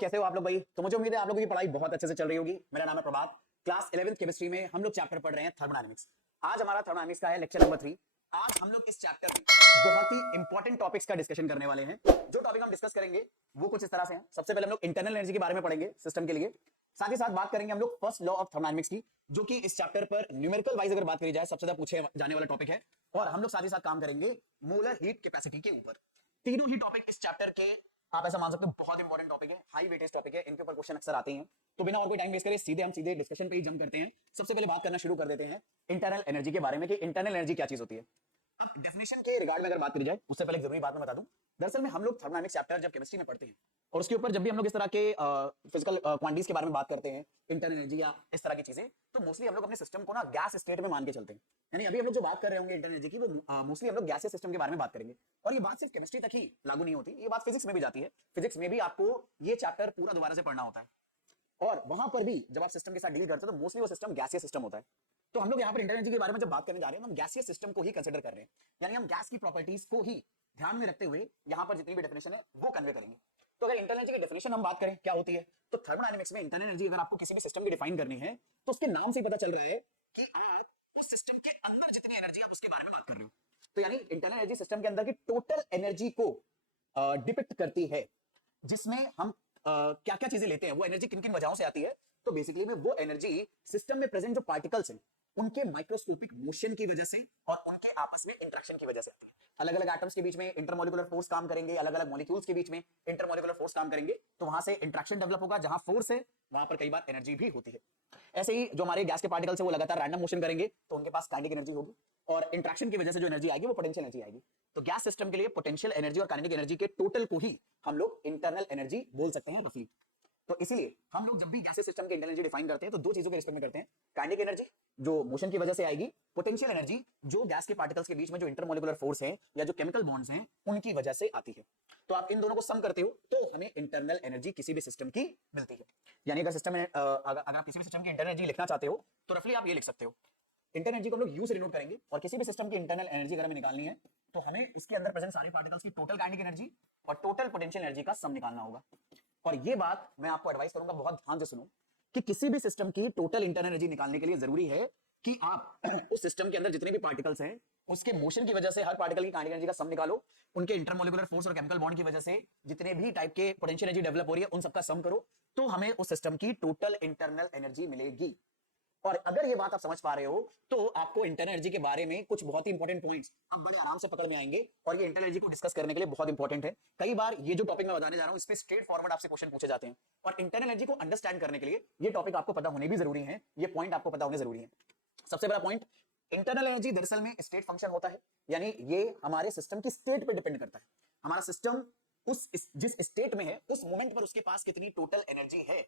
कैसे हो आप लोग भाई? तो मुझे उम्मीद है आप लोगों की पढ़ाई बहुत अच्छे से चल रही होगी। मेरा नाम है प्रभात। क्लास 11th केमिस्ट्री में हम लोग चैप्टर पढ़ रहे हैं थर्मोडायनेमिक्स। आज हमारा थर्मोडायनेमिक्स का है लेक्चर नंबर 3। आज हम लोग इस चैप्टर में बहुत ही इंपॉर्टेंट टॉपिक्स का डिस्कशन करने वाले हैं। जो टॉपिक हम डिस्कस करेंगे वो कुछ इस तरह से हैं। सबसे पहले हम लोग इंटरनल एनर्जी के बारे में पढ़ेंगे सिस्टम के लिए। साथ ही साथ बात करेंगे हम लोग फर्स्ट लॉ ऑफ थर्मोडायनेमिक्स की, जो कि इस चैप्टर पर न्यूमेरिकल वाइज अगर बात करी जाए सबसे ज्यादा पूछे जाने वाला टॉपिक है। और हम लोग साथ ही साथ काम करेंगे मोलर हीट कैपेसिटी के ऊपर। तीनों ही टॉपिक इस चैप्टर के आप ऐसा मान सकते हो बहुत इंपॉर्टेंट टॉपिक है, हाई वेटेज टॉपिक है, इनके ऊपर क्वेश्चन अक्सर आते हैं। तो बिना और कोई टाइम वेस्ट करे सीधे डिस्कशन पे ही जंप करते हैं। सबसे पहले बात करना शुरू कर देते हैं इंटरनल एनर्जी के बारे में कि इंटरनल एनर्जी क्या चीज होती है। अब डेफिनेशन के रिगार्ड में अगर बात करी जाए उससे पहले एक जरूरी बात मैं बता दूं। दरअसल में हम लोग थर्मोडायनेमिक्स चैप्टर जब केमिस्ट्री में पढ़ते हैं और उसके ऊपर जब भी हम लोग इस तरह के फिजिकल क्वांटिटीज के बारे में बात करते हैं, इंटरनल एनर्जी या इस तरह की चीजें, तो मोस्टली हम लोग अपने सिस्टम को ना गैस स्टेट में मान के चलते हैं। यानी अभी हम लोग जो बात कर रहे होंगे इंटरनल एनर्जी की, वो मोस्टली हम लोग गैसीय सिस्टम के बारे में बात करेंगे। और ये बात सिर्फ केमिस्ट्री तक ही लागू नहीं होती, ये बात फिजिक्स में भी जाती है। फिजिक्स में भी आपको ये चैप्टर पूरा दोबारा से पढ़ना होता है और वहां पर भी जब आप सिस्टम के साथ डील करते हो तो मोस्टली वो सिस्टम गैसीय सिस्टम होता है। तो हम लोग यहाँ पर इंटरनल एनर्जी के बारे में जब बात करने जा रहे हैं तो हम गैसीय सिस्टम को ही कंसीडर कर रहे हैं। यानी हम गैस की प्रॉपर्टीज को ही ध्यान में रखते हुए यहाँ पर जितनी भी डेफिनेशन है वो कन्वे करेंगे। तो अगर इंटरनल एनर्जी की डेफिनेशन हम बात करें क्या होती है, तो थर्मोडायनेमिक्स में इंटरनल एनर्जी अगर आपको किसी भी सिस्टम की डिफाइन करनी है तो उसके नाम से ही पता चल रहा है कि आप उस सिस्टम के अंदर जितनी एनर्जी आप उसके बारे में बात कर रहे हो। तो यानी इंटरनल एनर्जी सिस्टम के अंदर की टोटल एनर्जी को डिपिक्ट करती है, जिसमें हम क्या क्या चीजें लेते हैं, वो एनर्जी किन किन वजहों से आती है। तो बेसिकली में वो एनर्जी सिस्टम में प्रेजेंट जो पार्टिकल्स हैं उनके माइक्रोस्कोपिक मोशन की वजह से और उनके आपस में इंटरेक्शन की वजह से आती है। अलग अलग एटम्स के बीच में इंटरमोलिकुलर फोर्स काम करेंगे, अलग अलग मॉलिक्यूल्स के बीच में इंटरमोलिकुलर फोर्स काम करेंगे, तो वहां से इंटरेक्शन डेवलप होगा। जहां फोर्स है वहां पर कई बार एनर्जी भी होती है। ऐसे ही जो हमारे गैस के पार्टिकल्स है वो लगातार रैंडम मोशन करेंगे तो उनके पास काइनेटिक एनर्जी होगी और इंटरेक्शन की वजह से जो एनर्जी आएगी वो पोटेंशियल एनर्जी आएगी। तो गैस सिस्टम के लिए पोटेंशियल एनर्जी और काइनेटिक एनर्जी के टोटल को ही हम लोग इंटरनल एनर्जी बोल सकते हैं रफली। तो इसीलिए हम लोग जब भी गैसीय सिस्टम के इंटरनल एनर्जी डिफाइन करते हैं तो दो चीजों के रिस्पेक्ट में करते हैं। काइनेटिक एनर्जी जो मोशन की वजह से आएगी, पोटेंशियल एनर्जी जो गैस के पार्टिकल्स के बीच में जो इंटरमोलिकुलर फोर्स है या जो केमिकल बॉन्ड्स हैं उनकी वजह से आती है। तो आप इन दोनों को सम करते हो तो हमें इंटरनल एनर्जी किसी भी सिस्टम की मिलती है। यानी अगर सिस्टम में अगर आप किसी भी सिस्टम की इंटरनल एनर्जी लिखना चाहते हो तो रफली आप ये लिख सकते हो, इंटरनल एनर्जी को हम लोग यू से डिनोट करेंगे और किसी भी सिस्टम की इंटरनल एनर्जी अगर हमें निकालनी है तो हमें इसके अंदर प्रेजेंट सारे पार्टिकल्स की टोटल काइनेटिक एनर्जी और टोटल पोटेंशियल एनर्जी का सम निकालना होगा। और ये बात मैं आपको एडवाइस करूंगा, बहुत ध्यान से सुनो, कि किसी भी सिस्टम की टोटल इंटरनल एनर्जी निकालने के लिए जरूरी है कि आप उस सिस्टम के अंदर जितने भी पार्टिकल्स हैं उसके मोशन की वजह से हर पार्टिकल की काइनेटिक एनर्जी का सम निकालो, उनके इंटरमोलिकुलर फोर्स और केमिकल बॉन्ड की वजह से जितने भी टाइप के पोटेंशियल एनर्जी डेवलप हो रही है उन सबका सम करो, तो हमें उस सिस्टम की टोटल इंटरनल एनर्जी मिलेगी। और अगर ये बात आप समझ पा रहे हो तो आपको इंटरनल एनर्जी के बारे में कुछ बहुत ही इंपॉर्टेंट पॉइंट्स अब बड़े आराम से पकड़ में आएंगे और ये इंटरनल एनर्जी को डिस्कस करने के लिए बहुत इंपॉर्टेंट है। कई बार ये जो टॉपिक मैं बताने जा रहा हूं इस पे स्ट्रेट फॉरवर्ड आपसे क्वेश्चन पूछे जाते हैं और इंटरनल एनर्जी को अंडरस्टैंड करने के लिए ये टॉपिक आपको पता होने भी जरूरी है, ये पॉइंट आपको पता होने जरूरी है। सबसे बड़ा पॉइंट, इंटरनल एनर्जी दरअसल में स्टेट फंक्शन होता है, यानी ये हमारे सिस्टम की स्टेट पर डिपेंड करता है। हमारा सिस्टम उस जिस स्टेट में है उस मोमेंट पर उसके पास कितनी टोटल एनर्जी है,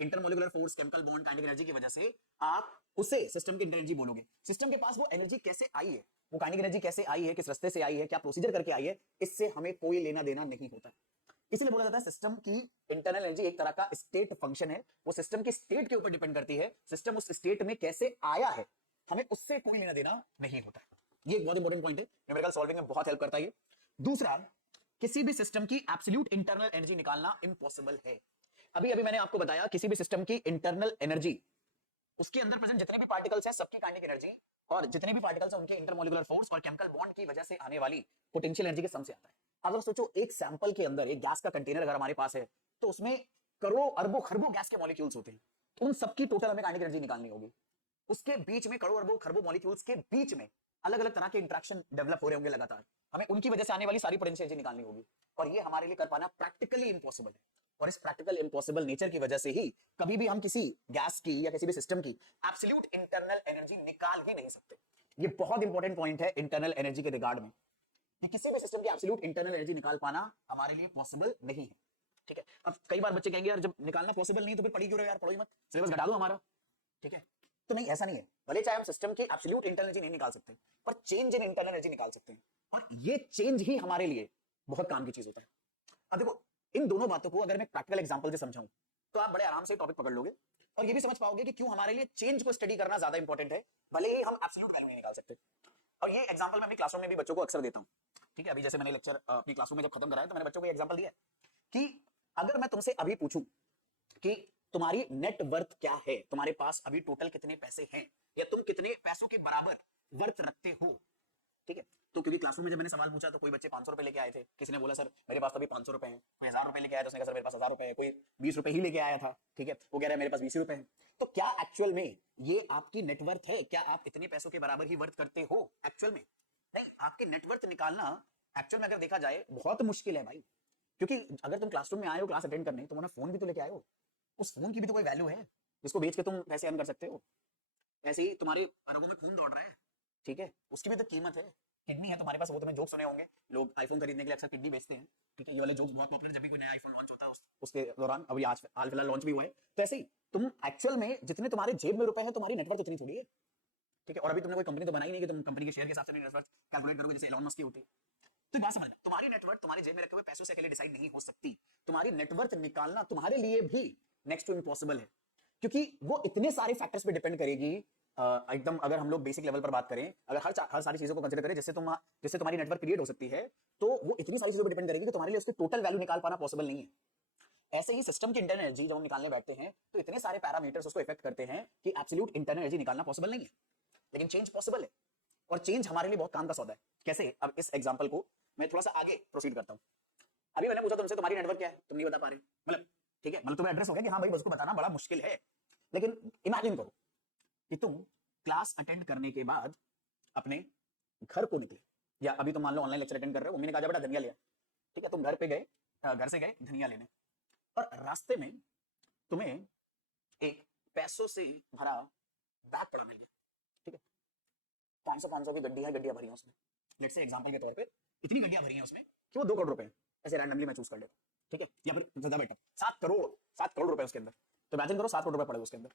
intermolecular force, chemical bond, kinetic energy की वजह से आप उसे सिस्टम की एनर्जी बोलोगे। सिस्टम के पास वो एनर्जी कैसे आई है, वो काइनेटिक एनर्जी कैसे आई है, किस रास्ते से आई है, क्या प्रोसीजर करके आई है, इससे हमें कोई लेना देना नहीं होता। इसलिए बोला जाता है सिस्टम की इंटरनल एनर्जी एक तरह का स्टेट फंक्शन है, वो सिस्टम की स्टेट के ऊपर डिपेंड करती है। सिस्टम उस स्टेट में कैसे आया है हमें उससे कोई लेना देना नहीं होता। ये एक बहुत इंपॉर्टेंट पॉइंट है, न्यूमेरिकल सॉल्विंग में बहुत हेल्प करता है ये। दूसरा, किसी भी सिस्टम की एब्सोल्यूट इंटरनल एनर्जी निकालना इम्पॉसिबल है। अभी मैंने आपको बताया किसी भी सिस्टम की इंटरनल एनर्जी, उसके अंदर प्रेजेंट जितने भी पार्टिकल्स हैं सबकी काइनेटिक एनर्जी और जितने भी पार्टिकल्स हैं उनके इंटरमोलिकुलर फोर्स और केमिकल बॉन्ड की वजह से आने वाली पोटेंशियल एनर्जी के सम से आता है। अगर सोचो एक सैंपल के अंदर एक गैस का कंटेनर अगर हमारे पास है तो उसमें करोड़ों अरबों खरबों गैस के मॉलिक्यूल्स होते हैं, तो उन सबकी टोटल हमें काइनेटिक एनर्जी निकालनी होगी। उसके बीच में करोड़ों अरबों खरबों मॉलिक्यूल्स के बीच में अलग अलग तरह के इंटरेक्शन डेवलप हो रहे होंगे लगातार, हमें उनकी वजह से आने वाली सारी पोटेंशियल एनर्जी निकालनी होगी और ये हमारे लिए कर पाना प्रैक्टिकली इंपॉसिबल है। और इस प्रैक्टिकल इम्पॉसिबल नेचर की वजह से ही कभी भी हम किसी गैस की या किसी भी सिस्टम की एब्सोल्यूट इंटरनल एनर्जी निकाल ही नहीं सकते। ये बहुत इंपॉर्टेंट पॉइंट है इंटरनल एनर्जी के रिगार्ड में कि किसी भी सिस्टम की एब्सोल्यूट इंटरनल एनर्जी निकाल पाना हमारे लिए पॉसिबल नहीं है। ठीक है, अब कई बार बच्चे कहेंगे यार जब निकालना पॉसिबल नहीं तो फिर पढ़ी क्यों रहे यार, पढ़ो ही मत, सिलेबस घटा दो हमारा। ठीक है, तो नहीं, ऐसा नहीं है। भले चाहे हम सिस्टम की एब्सोल्यूट इंटरनल एनर्जी नहीं निकाल सकते पर चेंज इन इंटरनल एनर्जी निकाल सकते हैं और ये चेंज ही हमारे लिए बहुत काम की चीज होता है। अब देखो, इन दोनों बातों को अगर मैं प्रैक्टिकल एग्जांपल से समझाऊं तो आप बड़े आराम से टॉपिक पकड़ लोगे और ये भी समझ पाओगे कि क्यों हमारे लिए चेंज को स्टडी करना ज्यादा इंपॉर्टेंट है, भले ही हम एब्सोल्यूट वैल्यू नहीं निकाल सकते। और ये एग्जांपल मैं अपनी क्लासरूम में भी बच्चों को अक्सर देता हूं। ठीक है, अभी जैसे मैंने लेक्चर अपनी क्लासरूम में जब खत्म कराया तो मैंने बच्चों को एग्जांपल दिया कि अगर मैं तुमसे अभी पूछूं कि तुम्हारी नेट वर्थ क्या है, तुम्हारे पास अभी टोटल कितने पैसे हैं, या तुम कितने पैसों के बराबर वर्थ रखते हो, ठीक है। तो क्योंकि क्लासरूम में जब मैंने सवाल पूछा तो कोई बच्चे 500 रुपए लेके आए थे, किसी ने बोला सर मेरे पास तो अभी 500 रुपए हैं, कोई 1000 रुपए लेके आया तो उसने कहा सर मेरे पास 1000 रुपए है, कोई 20 रुपए ही लेके आया था, ठीक है, वो कह रहा है मेरे पास 20 रुपए हैं। तो क्या एक्चुअल में ये आपकी नेटवर्थ है? क्या आप इतने पैसों के बराबर ही वर्थ करते हो एक्चुअल में? नहीं, आपकी नेटवर्थ निकालना एक्चुअल में अगर देखा जाए बहुत मुश्किल है भाई, क्योंकि अगर तुम क्लासरूम में आए हो क्लास अटेंड करने, तुम अपना फोन भी तो लेके आए हो, उस फोन की भी तो कोई वैल्यू है जिसको बेच के तुम पैसे अर्न कर सकते हो। ऐसे ही तुम्हारे रगों में खून दौड़ रहा है, ठीक है, उसकी भी तो कीमत है। किडनी है तुम्हारे पास, वो तुम्हें जोक सुने होंगे, लोग आईफोन खरीदने के लिए अक्सर किडनी बेचते हैं, ठीक है, ये वाले जोक्स बहुत पॉपुलर जब भी कोई नया आईफोन लॉन्च होता है उसके दौरान, अभी आज हाल फिलहाल लॉन्च भी हुआ है। तो ऐसे ही तुम एक्चुअल में जितने तुम्हारे जेब में रुपए हैं, तुम्हारी नेटवर्थ उतनी थोड़ी है, ठीक है। और अभी तुमने कोई कंपनी तो बनाई नहीं कि तुम कंपनी के शेयर के हिसाब से नेटवर्थ कैलकुलेट करोगे जैसे एलोन मस्क की होती है। तो बात समझना, तुम्हारी नेटवर्थ तुम्हारी जेब में रखे हुए पैसों से अकेले डिसाइड नहीं हो सकती। तुम्हारी नेटवर्थ निकालना तुम्हारे लिए भी नेक्स्ट टू इम्पॉसिबल है, क्योंकि वो इतने सारे फैक्टर्स पे डिपेंड करेगी। एकदम अगर हम लोग बेसिक लेवल पर बात करें, अगर हर सारी चीजों को कंसीडर करें जिससे तुम्हारी नेटवर्क क्रिएट हो सकती है, तो वो इतनी सारी चीजों पर डिपेंड करेगी कि तुम्हारे लिए उसकी टोटल वैल्यू निकाल पाना पॉसिबल नहीं है। ऐसे ही सिस्टम की इंटरनल एनर्जी जब हम निकालने बैठते हैं तो इतने सारे पैरामीटर्स उसको इफेक्ट करते हैं कि एब्सोल्यूट इंटरनल एनर्जी निकालना पॉसिबल नहीं है, लेकिन चेंज पॉसिबल है। और चेंज हमारे लिए बहुत काम का सौदा है। कैसे? अब इस एग्जांपल को मैं थोड़ा सा आगे प्रोसीड करता हूं। अभी मैंने पूछा तुमसे तुम्हारी नेटवर्क क्या है, तुम नहीं बता पा रहे, मतलब ठीक है, मतलब तुम्हें एड्रेस हो गया कि हाँ भाई उसको बताना बड़ा मुश्किल है। लेकिन इमेजिन करो कि तुम क्लास अटेंड करने के बाद अपने घर को निकले, या अभी तुम मान लो ऑनलाइन लेक्चर अटेंड कर रहे हो, मम्मी ने कहा बेटा धनिया लिया, ठीक है, तुम घर पे गए, घर से गए धनिया लेने, और रास्ते में तुम्हें एक पैसों से भरा बैग पड़ा मिल गया, ठीक है, 500 की गड्डी है, गड्डियां भरी हैं उसमें, लेट्स से एग्जांपल के तौर पे इतनी गड्डियां भरी हैं उसमें कि वो 2 करोड़ रुपए हैं, ऐसे रैंडमली मैं चूज कर लेता हूं, ठीक है, या फिर ज्यादा बेटर 7 करोड़ रुपए उसके अंदर। तो इमेजिन करो 7 करोड़ रुपए पड़े उसके अंदर।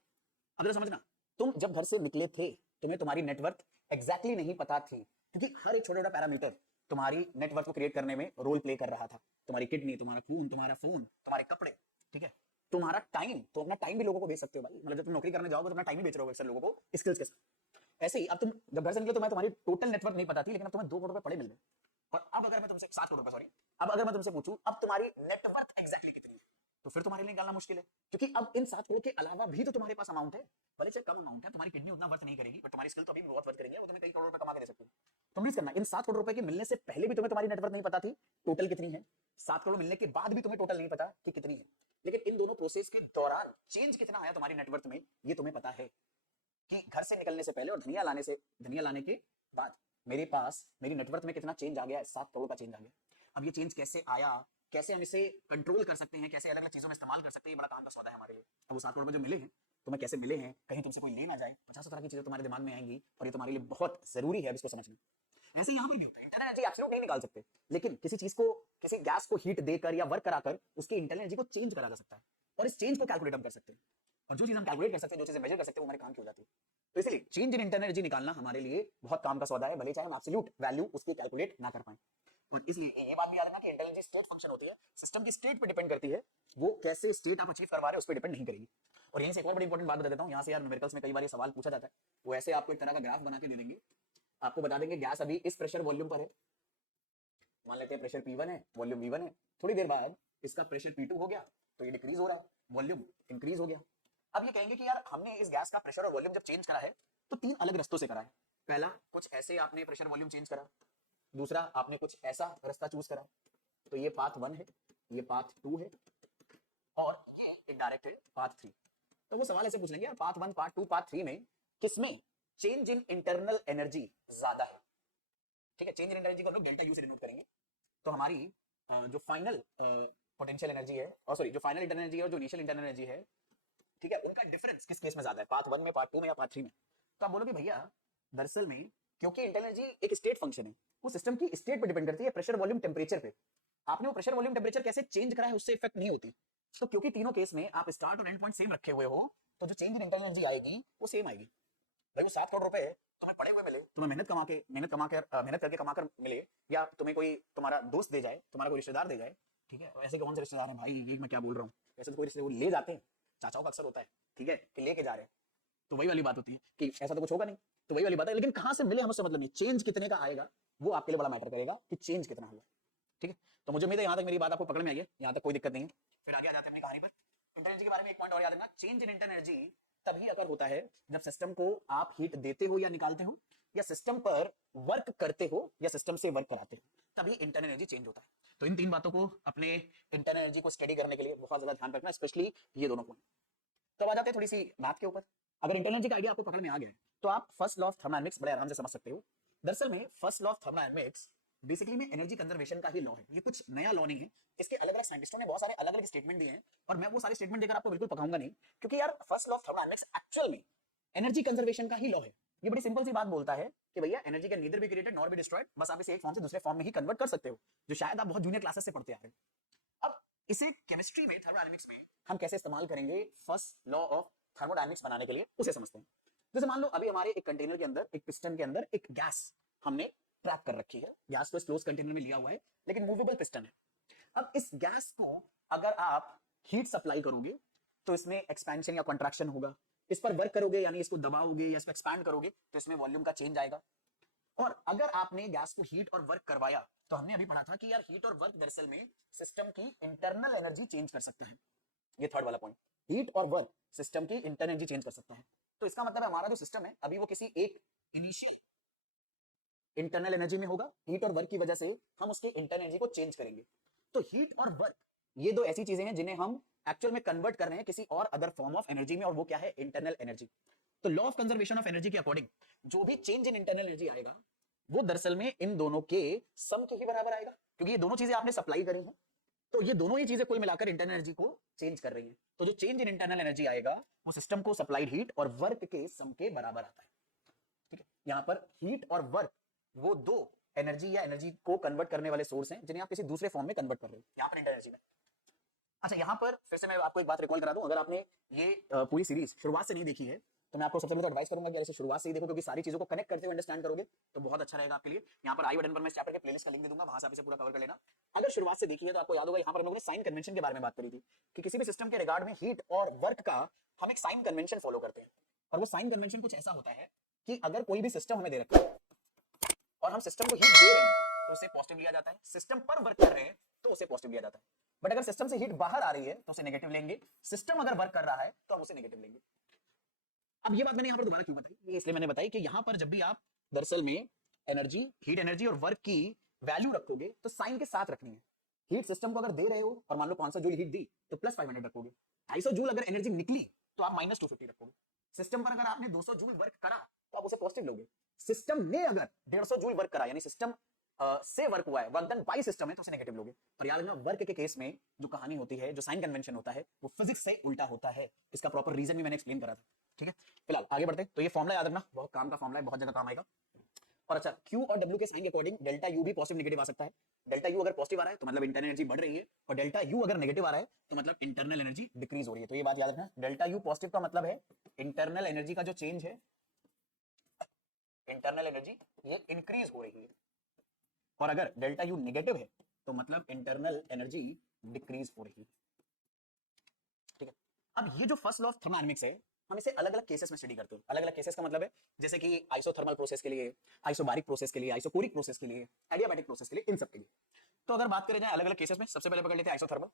अब जरा समझना, तुम जब घर से निकले थे तुम्हें तुम्हारी नेटवर्थ एग्जैक्टली नहीं पता थी, क्योंकि हर एक छोटा छोटा पैरामीटर तुम्हारी नेटवर्थ को क्रिएट करने में रोल प्ले कर रहा था। तुम्हारी किडनी, तुम्हारा खून, तुम्हारा फोन, तुम्हारे कपड़े, ठीक है, तुम्हारा टाइम, तो अपना टाइम भी लोगों को बेच सकते हो भाई, मतलब जब तुम नौकरी करने जाओगे तो अपना टाइम ही बेच रहे हो अक्सर लोगों को स्किल्स के साथ। ऐसे ही अब तुम जब घर से निकले तो तुम्हारी टोटल नेटवर्थ नहीं पता थी, लेकिन अब तुम्हें 2 करोड़ रुपए पड़े मिल गए। और अब अगर मैं तुमसे 7 करोड़ रुपए, सॉरी, अब अगर मैं तुमसे पूछूं अब तुम्हारी नेटवर्थ एग्जैक्टली कितनी है, तो फिर तुम्हारे लिए निकालना मुश्किल है, क्योंकि अब इन 7 करोड़ के अलावा भी तो तुम्हारे पास अमाउंट है, भले से कम अमाउंट है, तुम्हारी किडनी उतना वर्थ नहीं करेगी, बट तुम्हारी स्किल तो अभी भी बहुत वर्थ करेंगे, वो तुम्हें कई करोड़ रुपए कमा के दे सकती है। तुम प्लीज करना, इन 7 करोड़ रुपए के मिलने से पहले भी तुम्हें तुम्हारी नेटवर्थ नहीं पता थी टोटल कितनी है, 7 करोड़ मिलने के बाद भी तुम्हें टोटल नहीं पता कि कितनी है, लेकिन इन दोनों प्रोसेस के दौरान चेंज कितना आया तुम्हारी नेटवर्थ में ये तुम्हें पता है, कि घर से निकलने से पहले और धनिया लाने के बाद मेरे पास मेरी नेटवर्थ में कितना चेंज आ गया है, 7 करोड़ का चेंज आ गया। अब ये चेंज कैसे आया, कैसे हम इसे कंट्रोल कर सकते हैं, कैसे अलग अलग चीजों में इस्तेमाल कर सकते हैं, ये बड़ा काम का सौदा है हमारे लिए। अब वो 7 करोड़ जो मिले हैं तुम्हें कैसे मिले हैं, कहीं तुमसे कोई ले ना जाए, 50 तरह की चीजें तुम्हारे दिमाग में आएंगी, और ये तुम्हारे लिए बहुत जरूरी है अब इसको समझना। ऐसे यहाँ पर भी होता है, इंटरनल एनर्जी एब्सोल्यूट नहीं निकाल सकते, लेकिन किसी चीज को, किसी गैस को हीट देकर या वर्क कराकर उसकी इंटरनल एनर्जी को चेंज करा जा सकता है, और इस चेंज को कैलकुलेट हम कर सकते हैं, और जो चीज हम कैलकुलेट कर सकते हैं, जो चीजें मेजर कर सकते हैं, वो हमारे काम की हो जाती है। तो इसलिए चेंज इन इंटरनल एनर्जी निकालना हमारे लिए बहुत काम का सौदा है, भले चाहे हम एब्सोल्यूट वैल्यू उसकी कैलकुलेट ना कर पाए। और इसलिए ये बात भी याद रखना कि इंटरनल एनर्जी स्टेट फंक्शन होती है, सिस्टम की स्टेट पे डिपेंड करती है, वो कैसे स्टेट आप अचीव करवा रहे हो उस पर डिपेंड नहीं करेगी। और यहीं से एक और बड़ी इंपॉर्टेंट बात बता देता हूं, यहाँ से यार न्यूमेरिकल्स में कई बार ये सवाल पूछा जाता है, वो ऐसे आपको एक तरह का ग्राफ बना के दे देंगे, आपको बता देंगे गैस अभी इस प्रेशर वॉल्यूम पर है, मान लेते हैं प्रेशर P1 है, वॉल्यूम V1 है, थोड़ी देर बाद इसका प्रेशर P2 हो गया तो ये डिक्रीज हो रहा है, वॉल्यूम इंक्रीज हो गया। अब ये कहेंगे कि यार हमने इस गैस का प्रेशर और वॉल्यूम जब चेंज करा है तो 3 अलग रास्तों से करा है। पहला, कुछ ऐसे आपने प्रेशर वॉल्यूम चेंज करा, दूसरा आपने कुछ ऐसा रास्ता चूज करा, तो ये पाथ 1 है, ये पाथ 2 है, और ये एक डायरेक्ट है पाथ 3। तो वो सवाल ऐसे पूछ लेंगे यार पाथ 1, पाथ 2, पाथ 3 में किसमें चेंज इन इंटरनल एनर्जी ज्यादा है, ठीक है, चेंज इन एनर्जी को हम लोग डेल्टा यू से डिनोट करेंगे। तो हमारी जो फाइनल पोटेंशियल एनर्जी है, और सॉरी जो फाइनल इंटरनल एनर्जी है और जो इनिशियल इंटरनल एनर्जी है, ठीक है, उनका डिफरेंस किस केस में ज्यादा है, पाथ 1 में, पाथ 2 में, या पाथ 3 में। तो आप बोलोगे भैया दरअसल में क्योंकि इंटरनल एनर्जी एक स्टेट फंक्शन है, वो सिस्टम की स्टेट पे डिपेंड करती है, प्रेशर वॉल्यूम टेम्परेचर पे, आपने वो प्रेशर वॉल्यूम टेम्परेचर कैसे चेंज करा है उससे इफेक्ट नहीं होती। तो क्योंकि तीनों केस में आप स्टार्ट और एंड पॉइंट सेम रखे हुए हो, तो जो चेंज इन इंटरनल एनर्जी आएगी वो सेम आएगी। भाई वो 7 करोड़ रुपए तुम्हें पड़े हुए मिले, तुम्हें मेहनत करके कमा कर मिले, या तुम्हें कोई तुम्हारा दोस्त दे जाए, तुम्हारा कोई रिश्तेदार दे जाए, ठीक है, ऐसे कौन से रिश्तेदार हैं भाई, ये मैं क्या बोल रहा हूँ, ऐसे तो कोई रिश्तेदार ले जाते हैं, चाचाओं का अक्सर होता है, ठीक है, कि लेके जा रहे हैं, तो वही वाली बात होती है कि ऐसा तो कुछ होगा नहीं, तो वही वाली बात है। लेकिन कहां से मिले हम उससे मतलब नहीं, चेंज कितने का आएगा वो आपके लिए बड़ा मैटर करेगा कि चेंज कितना होगा, ठीक है, तो मुझे उम्मीद है यहाँ तक मेरी बात आपको पकड़ में आई है, यहाँ तक कोई दिक्कत नहीं है। फिर आगे आ जाते हैं अपनी कहानी पर। इंटर एनर्जी के बारे में एक पॉइंट और याद रखना, चेंज इन इंटर एनर्जी तभी अगर होता है जब सिस्टम को आप हीट देते हो या निकालते हो, या सिस्टम पर वर्क करते हो या सिस्टम से वर्क कराते हो, तभी इंटरनल एनर्जी चेंज होता है। तो इन तीन बातों को अपने इंटरनल एनर्जी को स्टडी करने के लिए बहुत ज्यादा ध्यान रखना, स्पेशली ये दोनों पॉइंट। तो आ जाते हैं थोड़ी सी बात के ऊपर। अगर इंटरनल एनर्जी का आइडिया आपको पकड़ में आ गया है तो आप फर्स्ट लॉ ऑफ थर्मोडायनामिक्स बड़े आराम से समझ सकते हो। दरअसल में first law of thermodynamics basically में एनर्जी कंजर्वेशन का ही लॉ है। ये कुछ नया लॉ नहीं है, इसके अलग अलग साइंटिस्टों ने बहुत सारे अलग अलग स्टेटमेंट दिए हैं, और मैं वो सारे स्टेटमेंट देकर आपको बिल्कुल पकाऊंगा नहीं, क्योंकि यार first law of thermodynamics actual में एनर्जी कंजर्वेशन का ही लॉ है। ये बड़ी सिंपल सी बात बोलता है कि भैया energy can neither be created nor be destroyed, बस आप इसे एक फॉर्म से दूसरे फॉर्म में ही कन्वर्ट कर सकते हो, जो शायद आप बहुत जूनियर क्लासेस से पढ़ते आ रहे हो। अब इसे केमिस्ट्री में, थर्मोडायनामिक्स में हम कैसे इस्तेमाल करेंगे फर्स्ट लॉ ऑफ थर्मोडायनामिक्स बनाने के लिए, उसे समझते हैं। जैसे मान लो अभी हमारे एक कंटेनर के अंदर, एक पिस्टन के अंदर एक गैस हमने ट्रैप कर रखी है। गैस तो इस क्लोज कंटेनर में लिया हुआ है, लेकिन मूवेबल पिस्टन है। अब इस गैस को अगर आप हीट सप्लाई करोगे तो इसमें एक्सपेंशन या कॉन्ट्रैक्शन होगा। इस पर वर्क करोगे यानी इसको दबाओगे या इसको एक्सपैंड करोगे तो इसमें वॉल्यूम का चेंज आएगा। और अगर आपने गैस को हीट और वर्क करवाया, तो हमने अभी पढ़ा था कि यार हीट और वर्क दरअसल में सिस्टम की इंटरनल एनर्जी चेंज कर सकता है। ये थर्ड वाला पॉइंट, हीट और वर्क सिस्टम की इंटरनल एनर्जी चेंज कर सकता है। तो इसका मतलब है हमारा जो सिस्टम है अभी वो किसी एक इनिशियल इंटरनल एनर्जी में होगा, हीट और वर्क की वजह से हम उसके इंटरनल एनर्जी को चेंज करेंगे। तो हीट और वर्क ये दो ऐसी चीजें हैं जिन्हें हम एक्चुअल में कन्वर्ट कर रहे हैं किसी और अदर फॉर्म ऑफ एनर्जी में, और वो क्या है? Internal energy. तो law of conservation of energy के अकॉर्डिंग जो भी चेंज इन इंटरनल एनर्जी आएगा वो दरअसल में इन दोनों के सम के ही बराबर आएगा, क्योंकि ये दोनों चीजें आपने सप्लाई करी हैं, तो ये दोनों ही चीजें कुल मिलाकर इंटरनल एनर्जी को चेंज कर रही हैं। तो जो चेंज इन इंटरनल एनर्जी आएगा वो सिस्टम को सप्लाइड हीट और वर्क के सम के बराबर आता है। ठीक है, यहां पर हीट और वर्क वो दो एनर्जी या एनर्जी को कन्वर्ट करने वाले सोर्स हैं जिन्हें आप किसी दूसरे फॉर्म में कन्वर्ट कर रहे हो, यहां पर इंटरनल एनर्जी में। अच्छा, यहां पर फिर से मैं आपको एक बात रिकॉल करा दूं, अगर आपने ये पूरी सीरीज शुरुआत से नहीं देखी है तो मैं आपको सबसे पहले तो एडवाइस करूंगा कि ऐसे शुरुआत से ही देखो, क्योंकि सारी चीजों को कनेक्ट करते हुए अंडरस्टैंड करोगे तो बहुत अच्छा रहेगा आपके लिए। यहाँ पर आई बटन पर मैं इस चैप्टर के प्लेलिस्ट का लिंक दे दूंगा, वहां से आप इसे पूरा कवर कर लेना। अगर शुरुआत से देखी है तो आपको याद होगा यहाँ पर हम लोगों ने साइन कन्वेंशन के बारे में बात करी थी कि किसी भी सिस्टम के रिगार्ड में हीट और वर्क का हम एक साइन कन्वेंशन फॉलो करते हैं। और वो साइन कन्वेंशन कुछ ऐसा होता है कि अगर कोई भी सिस्टम हमें दे रखा है और हम सिस्टम को हीट दे रहे हैं तो उसे पॉजिटिव लिया जाता है, सिस्टम पर वर्क कर रहे हैं तो उसे पॉजिटिव लिया जाता है। बट अगर सिस्टम से हीट बाहर आ रही है तो उसे नेगेटिव लेंगे, सिस्टम अगर वर्क कर रहा है तो हम उसे नेगेटिव लेंगे। अब ये बात मैंने यहां पर दोबारा क्यों बताई? ये इसलिए मैंने बताई कि यहां पर जब भी आप दरअसल में एनर्जी, हीट एनर्जी और वर्क की वैल्यू रखोगे तो साइन के साथ रखनी है। हीट सिस्टम को अगर दे रहे हो और मान लो 500 जूल हीट दी तो प्लस 500 रखोगे। 250 जूल अगर एनर्जी निकली तो आप माइनस 250 रखोगे। सिस्टम पर अगर आपने 200 जूल वर्क करा तो आप उसे पॉजिटिव लोगे। सिस्टम ने अगर 150 जूल वर्क करा यानी सिस्टम से वर्क हुआ है, वर्क डन बाय सिस्टम है, तो उसे नेगेटिव लोगे। और याद रखना वर्क के केस में जो कहानी होती है, जो साइन कन्वेंशन होता है वो फिजिक्स से उल्टा होता है। इसका प्रॉपर रीजन भी मैंने एक्सप्लेन करा था। ठीक है, फिलहाल आगे बढ़ते हैं। तो ये फॉर्मूला याद रखना, बहुत काम का फॉर्मूला है, बहुत जगह काम आएगा। और अच्छा, Q और W के साइन के अकॉर्डिंग डेल्टा U भी पॉजिटिव नेगेटिव आ सकता है। डेल्टा U अगर पॉजिटिव आ रहा है तो मतलब इंटरनल एनर्जी बढ़ रही है, और डेल्टा U अगर नेगेटिव आ रहा है तो मतलब इंटरनल एनर्जी डिक्रीज हो रही है। तो ये बात याद रखना, डेल्टा U पॉजिटिव का मतलब है इंटरनल एनर्जी का जो चेंज है, इंटरनल एनर्जी ये इंक्रीज हो रही है, और अगर डेल्टा U नेगेटिव है तो मतलब इंटरनल एनर्जी डिक्रीज हो रही है। ठीक है, अब ये जो फर्स्ट लॉ ऑफ थर्मोडायनामिक्स है हम इसे अलग अलग केसेस में स्टडी करते हैं। अलग अलग केसेस का मतलब है जैसे कि आइसोथर्मल प्रोसेस के लिए, आइसोबारिक प्रोसेस के लिए, आइसोकोरिक प्रोसेस के लिए, एडियाबैटिक प्रोसेस के लिए, इन सब के लिए। तो अगर बात करें जाए अलग अलग केसेस में, सबसे पहले पकड़ लेते हैं आइसोथर्मल।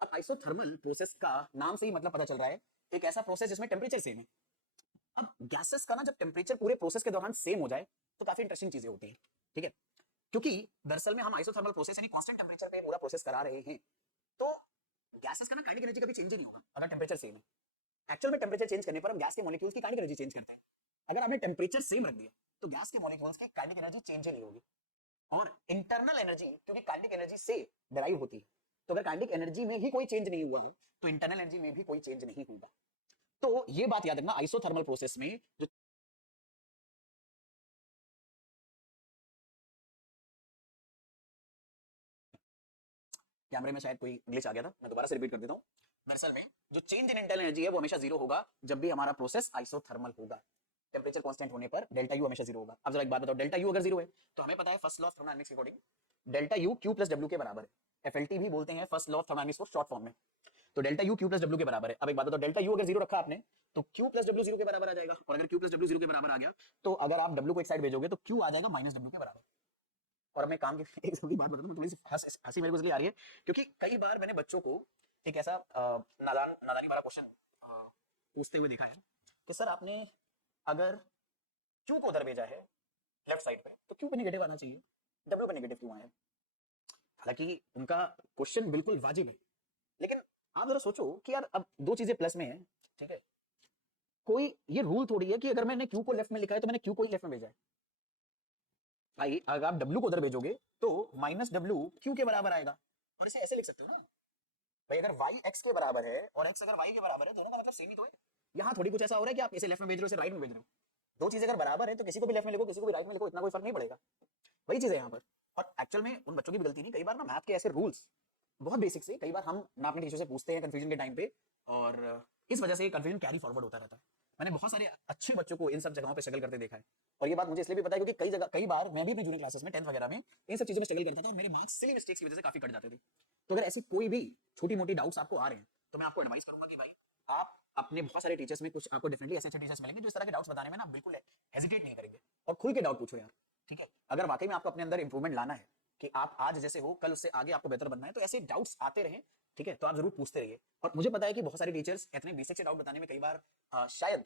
अब आइसोथर्मल प्रोसेस का नाम से ही मतलब पता चल रहा है एक ऐसा प्रोसेस जिसमें टेम्परेचर सेम है। अब गैसेस का ना जब टेम्परेचर पूरे प्रोसेस के दौरान सेम हो जाए तो काफी इंटरेस्टिंग चीजें होती है। ठीक है, क्योंकि दरअसल में हम आइसोथर्मल प्रोसेस यानी कांस्टेंट टेम्परेचर पे पूरा प्रोसेस करा रहे हैं, तो गैसेस का ना काइनेटिक एनर्जी कभी चेंज ही नहीं होगा अगर टेम्परेचर सेम है। एक्चुअल में टेम्परेचर चेंज करने पर हम गैस के मॉलिक्यूल्स की काइनेटिक एनर्जी चेंज करते हैं। अगर आपने टेम्परेचर सेम रख दिया तो गैस के मॉलिक्यूल्स की काइनेटिक एनर्जी चेंज ही नहीं होगी। और इंटरनल एनर्जी क्योंकि काइनेटिक एनर्जी से डिराइव होती है, तो अगर काइनेटिक एनर्जी में ही कोई चेंज नहीं हुआ तो इंटरनल एनर्जी में भी कोई चेंज नहीं होगा। तो ये बात याद रखना, आइसोथर्मल प्रोसेस में जो कैमरे में शायद कोई ग्लिच आ गया था, मैं दोबारा से रिपीट कर देता हूं। दरअसल में जो चेंज इन इंटरनल एनर्जी है वो हमेशा जीरो होगा जब भी हमारा प्रोसेस आइसोथर्मल होगा। टेम्परेचर कांस्टेंट होने पर डेल्टा यू हमेशा जीरो होगा। अब जरा एक बात बताओ, डेल्टा यू अगर जीरो है तो हमें पता है फर्स्ट लॉ ऑफ थर्मोडायनामिक्स के according delta U Q plus W के बराबर है। एफएलटी भी बोलते हैं फर्स्ट लॉ ऑफ थर्मोडायनामिक्स को शॉर्ट फॉर्म में। तो delta U Q plus W के बराबर है। अब एक बात बताओ, डेल्टा यू अगर जीरो रखा आपने तो क्यू प्लस डब्ल्यू जीरो के बराबर आ जाएगा, और अगर क्यू प्लस डब्ल्यू जीरो के बराबर आ गया तो अगर आप डब्ल्यू को एक साइड भेजोगे तो क्यू आ जाएगा माइनस डब्ल्यू के बराबर। और अब मैं काम की एक सबकी बात बताऊं, थोड़ी सी हंसी मेरे को इसलिए आ रही है क्योंकि कई बार मैंने बच्चों को एक ऐसा नादानी वाला क्वेश्चन पूछते हुए देखा है कि सर आपने अगर क्यू को उधर भेजा है लेफ्ट साइड पे तो क्यू पे नेगेटिव आना चाहिए, डब्ल्यू पे नेगेटिव क्यों आया? हालांकि उनका क्वेश्चन बिल्कुल वाजिब है, लेकिन आप जरा सोचो कि यार अब दो चीजें प्लस में है, ठीक है, कोई ये रूल थोड़ी है कि अगर मैंने क्यू को लेफ्ट में लिखा है तो मैंने क्यू को ही लेफ्ट में भेजा है। भाई अगर आप डब्ल्यू को उधर भेजोगे तो माइनस डब्ल्यू क्यू के बराबर आएगा, और इसे ऐसे लिख सकते हो ना भाई, अगर y x के बराबर है और x अगर y के बराबर है, दोनों का मतलब सेम ही तो है। यहाँ थोड़ी कुछ ऐसा हो रहा है कि आप इसे लेफ्ट में भेज रहे हो, इसे राइट में भेज रहे हो। दो चीजें अगर बराबर है तो किसी को भी लेफ्ट में लिखो, किसी को भी राइट में लिखो, इतना कोई फर्क नहीं पड़ेगा। वही चीज है यहाँ पर। और एक्चुअल में उन बच्चों की भी गलती नहीं, कई बार ना मैथ के ऐसे रूल्स बहुत बेसिक से कई बार हम ना अपने टीचर से पूछते हैं कंफ्यूजन के टाइम पे, और इस वजह से कंफ्यूजन कैरी फॉरवर्ड होता रहता है। मैंने बहुत सारे अच्छे बच्चों को इन सब जगहों पे स्ट्रगल करते देखा है, और ये बात मुझे इसलिए भी पता है क्योंकि कई बार मैं भी अपनी जूनियर क्लासेस में 10th वगैरह में इन सब चीजों में स्ट्रगल करता था और मेरे मार्क्स सिली मिस्टेक्स की वजह से काफी कट जाते थे। तो अगर ऐसी कोई भी छोटी मोटी डाउट्स आपको आ रहे हैं तो मैं आपको एडवाइस करूंगा कि भाई आप अपने बहुत सारे टीचर्स में कुछ आपको डेफिनेटली ऐसे अच्छे टीचर्स मिलेंगे जो इस तरह के डाउट्स बताने में ना बिल्कुल हेजिटेट नहीं करेंगे, और खुल के डाउट पूछो यार, ठीक है। अगर वाकई में आपको अपने अंदर इंप्रूवमेंट लाना है कि आप आज जैसे हो कल उससे आगे आपको बेहतर बनना है, तो ऐसे डाउट्स आते रहें, ठीक है, तो आप जरूर पूछते रहिए। और मुझे पता है कि बहुत सारे टीचर्स इतने बेसिक से डाउट बताने में कई बार शायद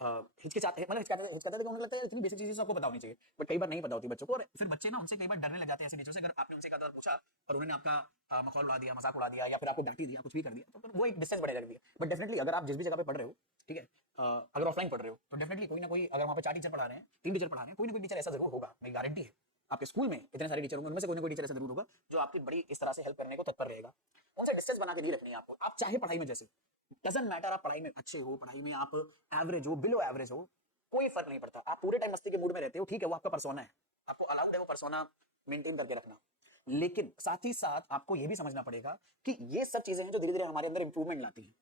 हिचकिचाते हिचकिचाते उन्हें लगता है इतनी बेसिक चीजें आपको पता होनी चाहिए, बट कई बार नहीं पता होती बच्चों को, और फिर बच्चे ना उनसे कई बार डरने लग जाते हैं ऐसे टीचर से। अगर आपने उनसे एक बार पूछा और उन्होंने आपका मखौल उड़ा दिया, मजाक उड़ा दिया, या फिर आपको डांटी दिया, कुछ भी कर दिया, तो फिर वो एक डिस्टेंस बढ़ने लगती है। बट डेफिनेटली अगर आप जिस भी जगह पे पढ़ रहे हो, ठीक है, अगर ऑफलाइन पढ़ रहे हो तो डेफिनेटली कोई ना कोई, अगर वहाँ पे 4 टीचर पढ़ा रहे हैं, 3 टीचर पढ़ा रहे हैं, कोई ना कोई टीचर ऐसा जरूर होगा, मेरी गारंटी है। आपके स्कूल में इतने सारे टीचर होंगे, उनमें से कोई ना कोई टीचर ऐसा जरूर होगा जो आपकी बड़ी इस तरह से हेल्प करने को तत्पर रहेगा। उनसे डिस्टेंस बना के नहीं रखनी है आपको। आप चाहे पढ़ाई में जैसे, डजंट मैटर, आप पढ़ाई में अच्छे हो, पढ़ाई में आप एवरेज हो, बिलो एवरेज हो, कोई फर्क नहीं पड़ता। आप पूरे टाइम मस्ती के मूड में रहते हो, ठीक है, वो आपका पर्सोना है, आपको अलाउड है वो पर्सोना मेंटेन करके रखना। लेकिन साथ ही साथ आपको यह भी समझना पड़ेगा कि ये सब चीजें हैं जो धीरे धीरे हमारे अंदर इंप्रूवमेंट लाती हैं।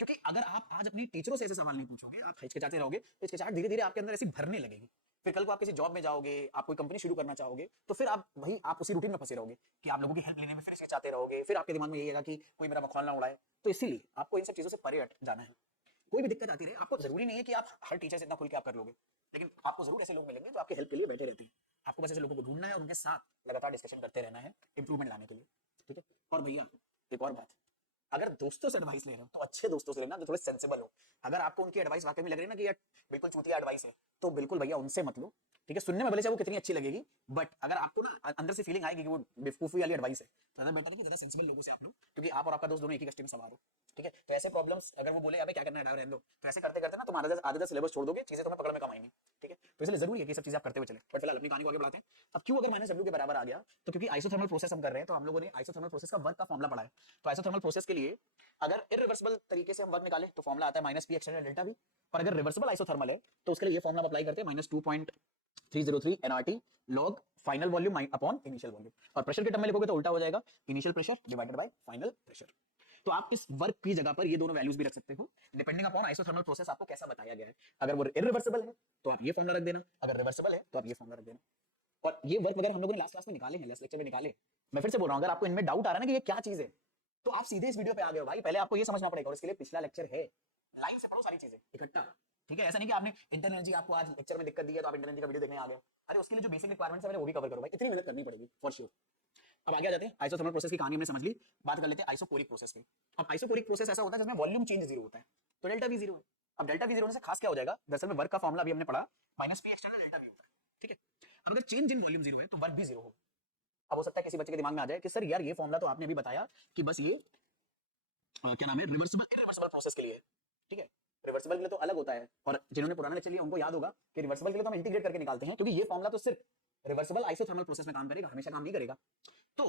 क्योंकि अगर आप आज अपनी टीचरों से ऐसे सवाल नहीं पूछोगे, आप हिचकिचाते रहोगे, तो हिचकिचाहट धीरे धीरे आपके अंदर ऐसी भरने लगेगी। फिर कल को आप किसी जॉब में जाओगे, आप कोई कंपनी शुरू करना चाहोगे, तो फिर आप वही आप उसी रूटीन में फंसे रहोगे कि आप लोगों की हेल्प लेने में फिर हिचकिचाते रहोगे, फिर आपके दिमाग में यही आएगा कि कोई मेरा मखौल ना उड़ाए। तो इसीलिए आपको इन सब चीजों से परे हट जाना है। कोई भी दिक्कत आती रहे, आपको जरूरी नहीं है कि आप हर टीचर से इतना खुल के आप कर लोगे, लेकिन आपको जरूर ऐसे लोग मिलेंगे जो आपकी हेल्प के लिए बैठे रहते हैं। आपको बस ऐसे लोगों को ढूंढना है और उनके साथ लगातार डिस्कशन करते रहना है इंप्रूवमेंट लाने के लिए, ठीक है। और भैया एक और बात, अगर दोस्तों से एडवाइस ले रहे हो तो अच्छे दोस्तों से लेना जो थोड़े सेंसिबल हो। अगर आपको उनकी एडवाइस वाकई में लग रही है ना कि यार बिल्कुल चूतिया एडवाइस है, तो बिल्कुल भैया उनसे मत लो, ठीक है। सुनने में भले चाहे वो कितनी अच्छी लगेगी, बट अगर आपको ना अंदर से फीलिंग आएगी कि वो बेवकूफी वाली एडवाइस है, तो ज्यादा बेटर है कि ज्यादा सेंसिबल लोगों से आप लो, क्योंकि आप और आपका दोस्त दोनों एक ही कश्ती में सवार हो, ठीक है। तो ऐसे प्रॉब्लम्स अगर वो बोले अबे क्या करना है रहने दो, तो ऐसे करते करते ना तुम आधा सिलेबस छोड़ दोगे, चीजें तुम्हें पकड़ में कम आएंगी, ठीक है। तो इसलिए जरूरी है कि सब चीजें आप करते हुए चले। बट फिलहाल अपनी कहानी को आगे बढ़ाते हैं। अब क्यों अगर माइनस डब्ल्यू के बराबर आ गया, तो क्योंकि आइसोथर्मल प्रोसेस हम कर रहे हैं, तो हम लोगों ने आइसोथर्मल प्रोसेस का वर्क का फॉर्मुला पढ़ा है। तो आइसोथर्मल प्रोसेस के लिए अगर इरिवर्सिबल तरीके से हम वर्क निकालें तो फॉर्मुला आता है minus P extended delta we, और अगर रिवर्सिबल आइसोथर्मल है तो उसके लिए ये फॉर्मुला अप्लाई करते हैं minus 2.303 NRT log final volume upon initial volume. और प्रेशर के टर्म में लिखोगे तो उल्टा हो जाएगा, initial pressure divided by final pressure. तो आप इस वर्क की जगह पर ये दोनों वैल्यूज भी रख सकते हो डिपेंडिंग अपॉन आइसोथर्मल प्रोसेस आपको कैसा बताया गया है। अगर वो इरिवर्सिबल है तो आप ये फॉर्मुला रख देना, अगर रिवर्सिबल है तो आप ये फॉर्मुला रख देना। और ये वर्क वगैरह हम लोगों ने लास्ट क्लास में निकाले हैं, लास्ट लेक्चर में निकाले। मैं फिर से बोल रहा हूं, अगर आपको इनमें डाउट आ रहा है ना कि ये क्या चीज है, तो आप सीधे इस वीडियो पे आ गए हो भाई। पहले आपको ये समझना पड़ेगा और इसके लिए पिछला लेक्चर है, लाइन से पढ़ो सारी चीजें इकट्ठा, ठीक है। ऐसा नहीं कि आपने इंटरनल एनर्जी आपको आज लेक्चर में दिक्कत दी है तो आप इंटरनल एनर्जी का वीडियो देखने आ गए। अरे उसके लिए जो बेसिक रिक्वायरमेंट्स है वो भी कवर करो भाई, इतनी मेहनत करनी पड़ेगी फॉर श्योर। अब आगे आ जाते हैं, आइसोथर्मल प्रोसेस की कहानी हमने समझ ली। बात कर लेते हैं आइसोकोरिक प्रोसेस की। अब आइसोकोरिक प्रोसेस ऐसा होता है जिसमें वॉल्यूम चेंज जीरो होता है, तो डेल्टा वी जीरो है। अब डेल्टा वी जीरो होने से खास क्या हो जाएगा, दरअसल में वर्क का फॉर्मुला अभी हमने पढ़ा, minus P external delta we होता है, ठीक है। अब अगर चेंज इन वॉल्यूम जीरो है तो वर्क भी जीरो होगा। अब हो सकता है किसी बच्चे के दिमाग में आ जाए कि सर यार ये फॉर्मुला तो आपने अभी बताया कि बस ये क्या नाम है, रिवर्सिबल इरिवर्सिबल प्रोसेस के लिए है, ठीक है। रिवर्सिबल के लिए तो अलग होता है, और जिन्होंने पुराना लेक्चर लिया उनको याद होगा कि रिवर्सिबल के लिए तो हम इंटीग्रेट करके निकालते हैं, क्योंकि ये फॉर्मुला तो सिर्फ रिवर्सिबल आइसोथर्मल प्रोसेस में काम करेगा, हमेशा काम नहीं करेगा। तो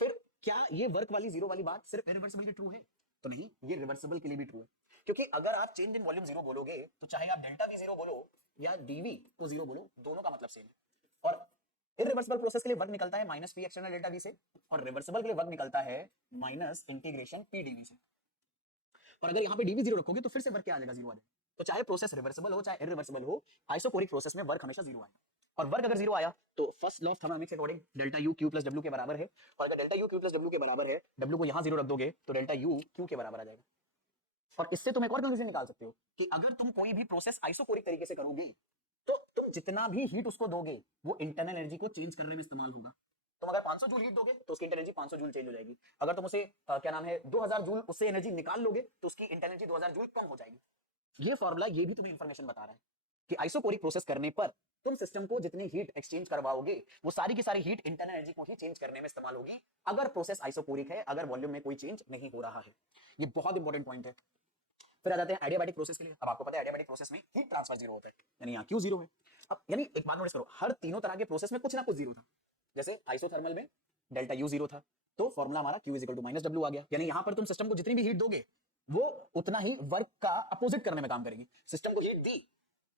फिर क्या ये वर्क वाली जीरो वाली बात सिर्फ इरिवर्सिबल की ट्रू है? तो नहीं, ये रिवर्सिबल के लिए भी ट्रू है। क्योंकि अगर आप चेंज इन वॉल्यूम जीरो बोलोगे तो चाहे आप डेल्टा वी जीरो बोलो या डीवी को जीरो बोलो, दोनों का मतलब सेम है। और इरिवर्सिबल प्रोसेस के लिए वर्क निकलता है minus P external delta we से, और रिवर्सिबल के लिए वर्क निकलता है माइनस इंटीग्रेशन पी डीवी से। और अगर यहाँ पे डीवी जीरो रखोगे तो फिर से वर्क क्या आ जाएगा, जीरो आ जाएगा। तो चाहे प्रोसेस रिवर्सिबल हो चाहे इरिवर्सिबल हो, आइसोकोरिक प्रोसेस में वर्क हमेशा जीरो आएगा। और वर्क अगर जीरो आया तो फर्स्ट लॉ ऑफ थर्मोडायनामिक्स के according delta U Q plus W के बराबर है। और अगर delta U Q plus W के बराबर है, डब्ल्यू को यहां जीरो रख दोगे तो डेल्टा यू क्यू के बराबर आ जाएगा। और इससे तुम एक और कंक्लूजन निकाल सकते हो कि अगर तुम कोई भी प्रोसेस आइसोकोरिक तरीके से करोगे तो तुम जितना भी हीट उसको दोगे वो इंटरनल एनर्जी को चेंज करने में इस्तेमाल होगा। तुम अगर 500 जूल हीट दोगे तो उसकी इंटरनल एनर्जी 500 जूल चेंज हो जाएगी। अगर तुम उसे क्या नाम है 2000 जूल उससे एनर्जी निकाल लोगे तो उसकी इंटरनल एनर्जी 2000 जूल कम हो जाएगी। ये फॉर्मूला ये भी तुम्हें इंफॉर्मेशन बता रहा है कि आइसोकोरिक प्रोसेस करने पर तुम सिस्टम को जितनी हीट एक्सचेंज करवाओगे वो सारी की सारी हीट इंटरनल एनर्जी को ही चेंज करने में इस्तेमाल होगी, अगर प्रोसेस आइसोकोरिक है, अगर वॉल्यूम में कोई चेंज नहीं हो रहा है। ये बहुत इंपॉर्टेंट पॉइंट है। फिर आ जाते हैं एडियाबैटिक प्रोसेस के लिए। अब आपको पता है एडियाबैटिक प्रोसेस में हीट ट्रांसफर जीरो होता है, यानी यहाँ क्यू जीरो है। अब यानी एक बात नोटिस करो, हर तीनों तरह के प्रोसेस में कुछ ना कुछ जीरो था। जैसे आइसोथर्मल में डेल्टा यू जीरो था, तो फॉर्मूला हमारा Q is equal to minus W आ गया। यानी यहां पर तुम सिस्टम को जितनी भी हीट दोगे वो उतना ही वर्क का अपोजिट करने में काम करेगी। सिस्टम को हीट दी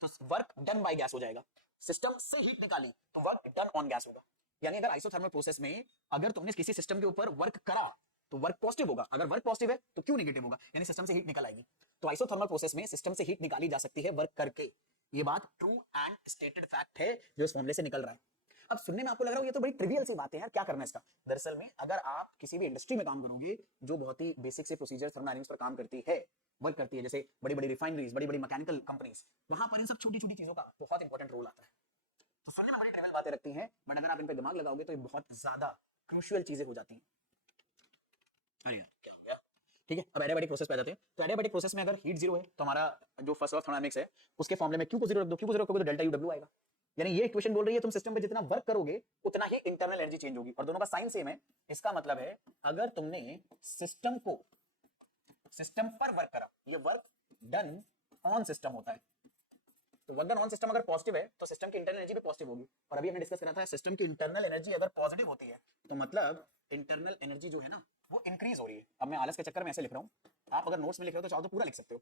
तो वर्क डन बाय गैस हो जाएगा, सिस्टम से हीट निकाली तो वर्क डन ऑन गैस होगा। यानी अगर आइसोथर्मल प्रोसेस में अगर तुमने किसी सिस्टम के ऊपर वर्क करा तो वर्क पॉजिटिव होगा, अगर वर्क पॉजिटिव है तो क्यों नेगेटिव होगा, यानी सिस्टम से हीट निकल आएगी। तो आइसोथर्मल प्रोसेस में सिस्टम से हीट निकाली जा सकती है वर्क करके। ये बात ट्रू एंड स्टेटेड फैक्ट है जो इस फॉर्मूले से निकल रहा है। अब सुनने में आपको लग रहा हो ये तो बड़ी ट्रिवियल सी बात है यार, क्या करना है इसका। दरअसल में अगर आप किसी भी इंडस्ट्री में काम करोगे जो बहुत ही बेसिक से प्रोसीजर थर्मोडायनामिक्स पर काम करती है, वर्क करती है, जैसे बड़ी बड़ी रिफाइनरीज, बड़ी बड़ी मैकेनिकल कंपनीज, वहां पर इन सब छोटी छोटी चीजों का बहुत इंपॉर्टेंट रोल आता है। तो सुनने में बड़ी ट्रिवियल बातें रखती हैं, बट अगर आप इन पर दिमाग लगाओगे तो ये बहुत ज्यादा क्रूशियल चीजें हो जाती हैं। अरे यार क्या हो गया। ठीक है, अब एडियाबैटिक प्रोसेस पे आ जाते हैं। तो एडियाबैटिक प्रोसेस में अगर हीट जीरो है तो हमारा जो फर्स्ट लॉ ऑफ थर्मोडायनामिक्स है उसके फॉर्मूले में क्यू को जीरो रख दो, क्यू को जीरो रखोगे तो डेल्टा यू डब्ल्यू आएगा। यानी ये इक्वेशन बोल रही है तुम सिस्टम पे जितना वर्क करोगे उतना ही इंटरनल एनर्जी चेंज होगी, और दोनों का साइन सेम है। इसका मतलब है अगर तुमने सिस्टम पर वर्क करा, ये वर्क डन ऑन सिस्टम होता है, तो वर्क डन ऑन सिस्टम अगर पॉजिटिव है तो सिस्टम की इंटरनल एनर्जी भी पॉजिटिव होगी। और अभी हमने डिस्कस करा था सिस्टम की इंटरनल एनर्जी अगर पॉजिटिव होती है तो मतलब इंटरनल एनर्जी जो है ना वो इंक्रीज हो रही है। अब मैं आलस के चक्कर में ऐसे लिख रहा हूं, आप अगर नोट्स में लिख रहे हो तो चाहो तो पूरा लिख सकते हो।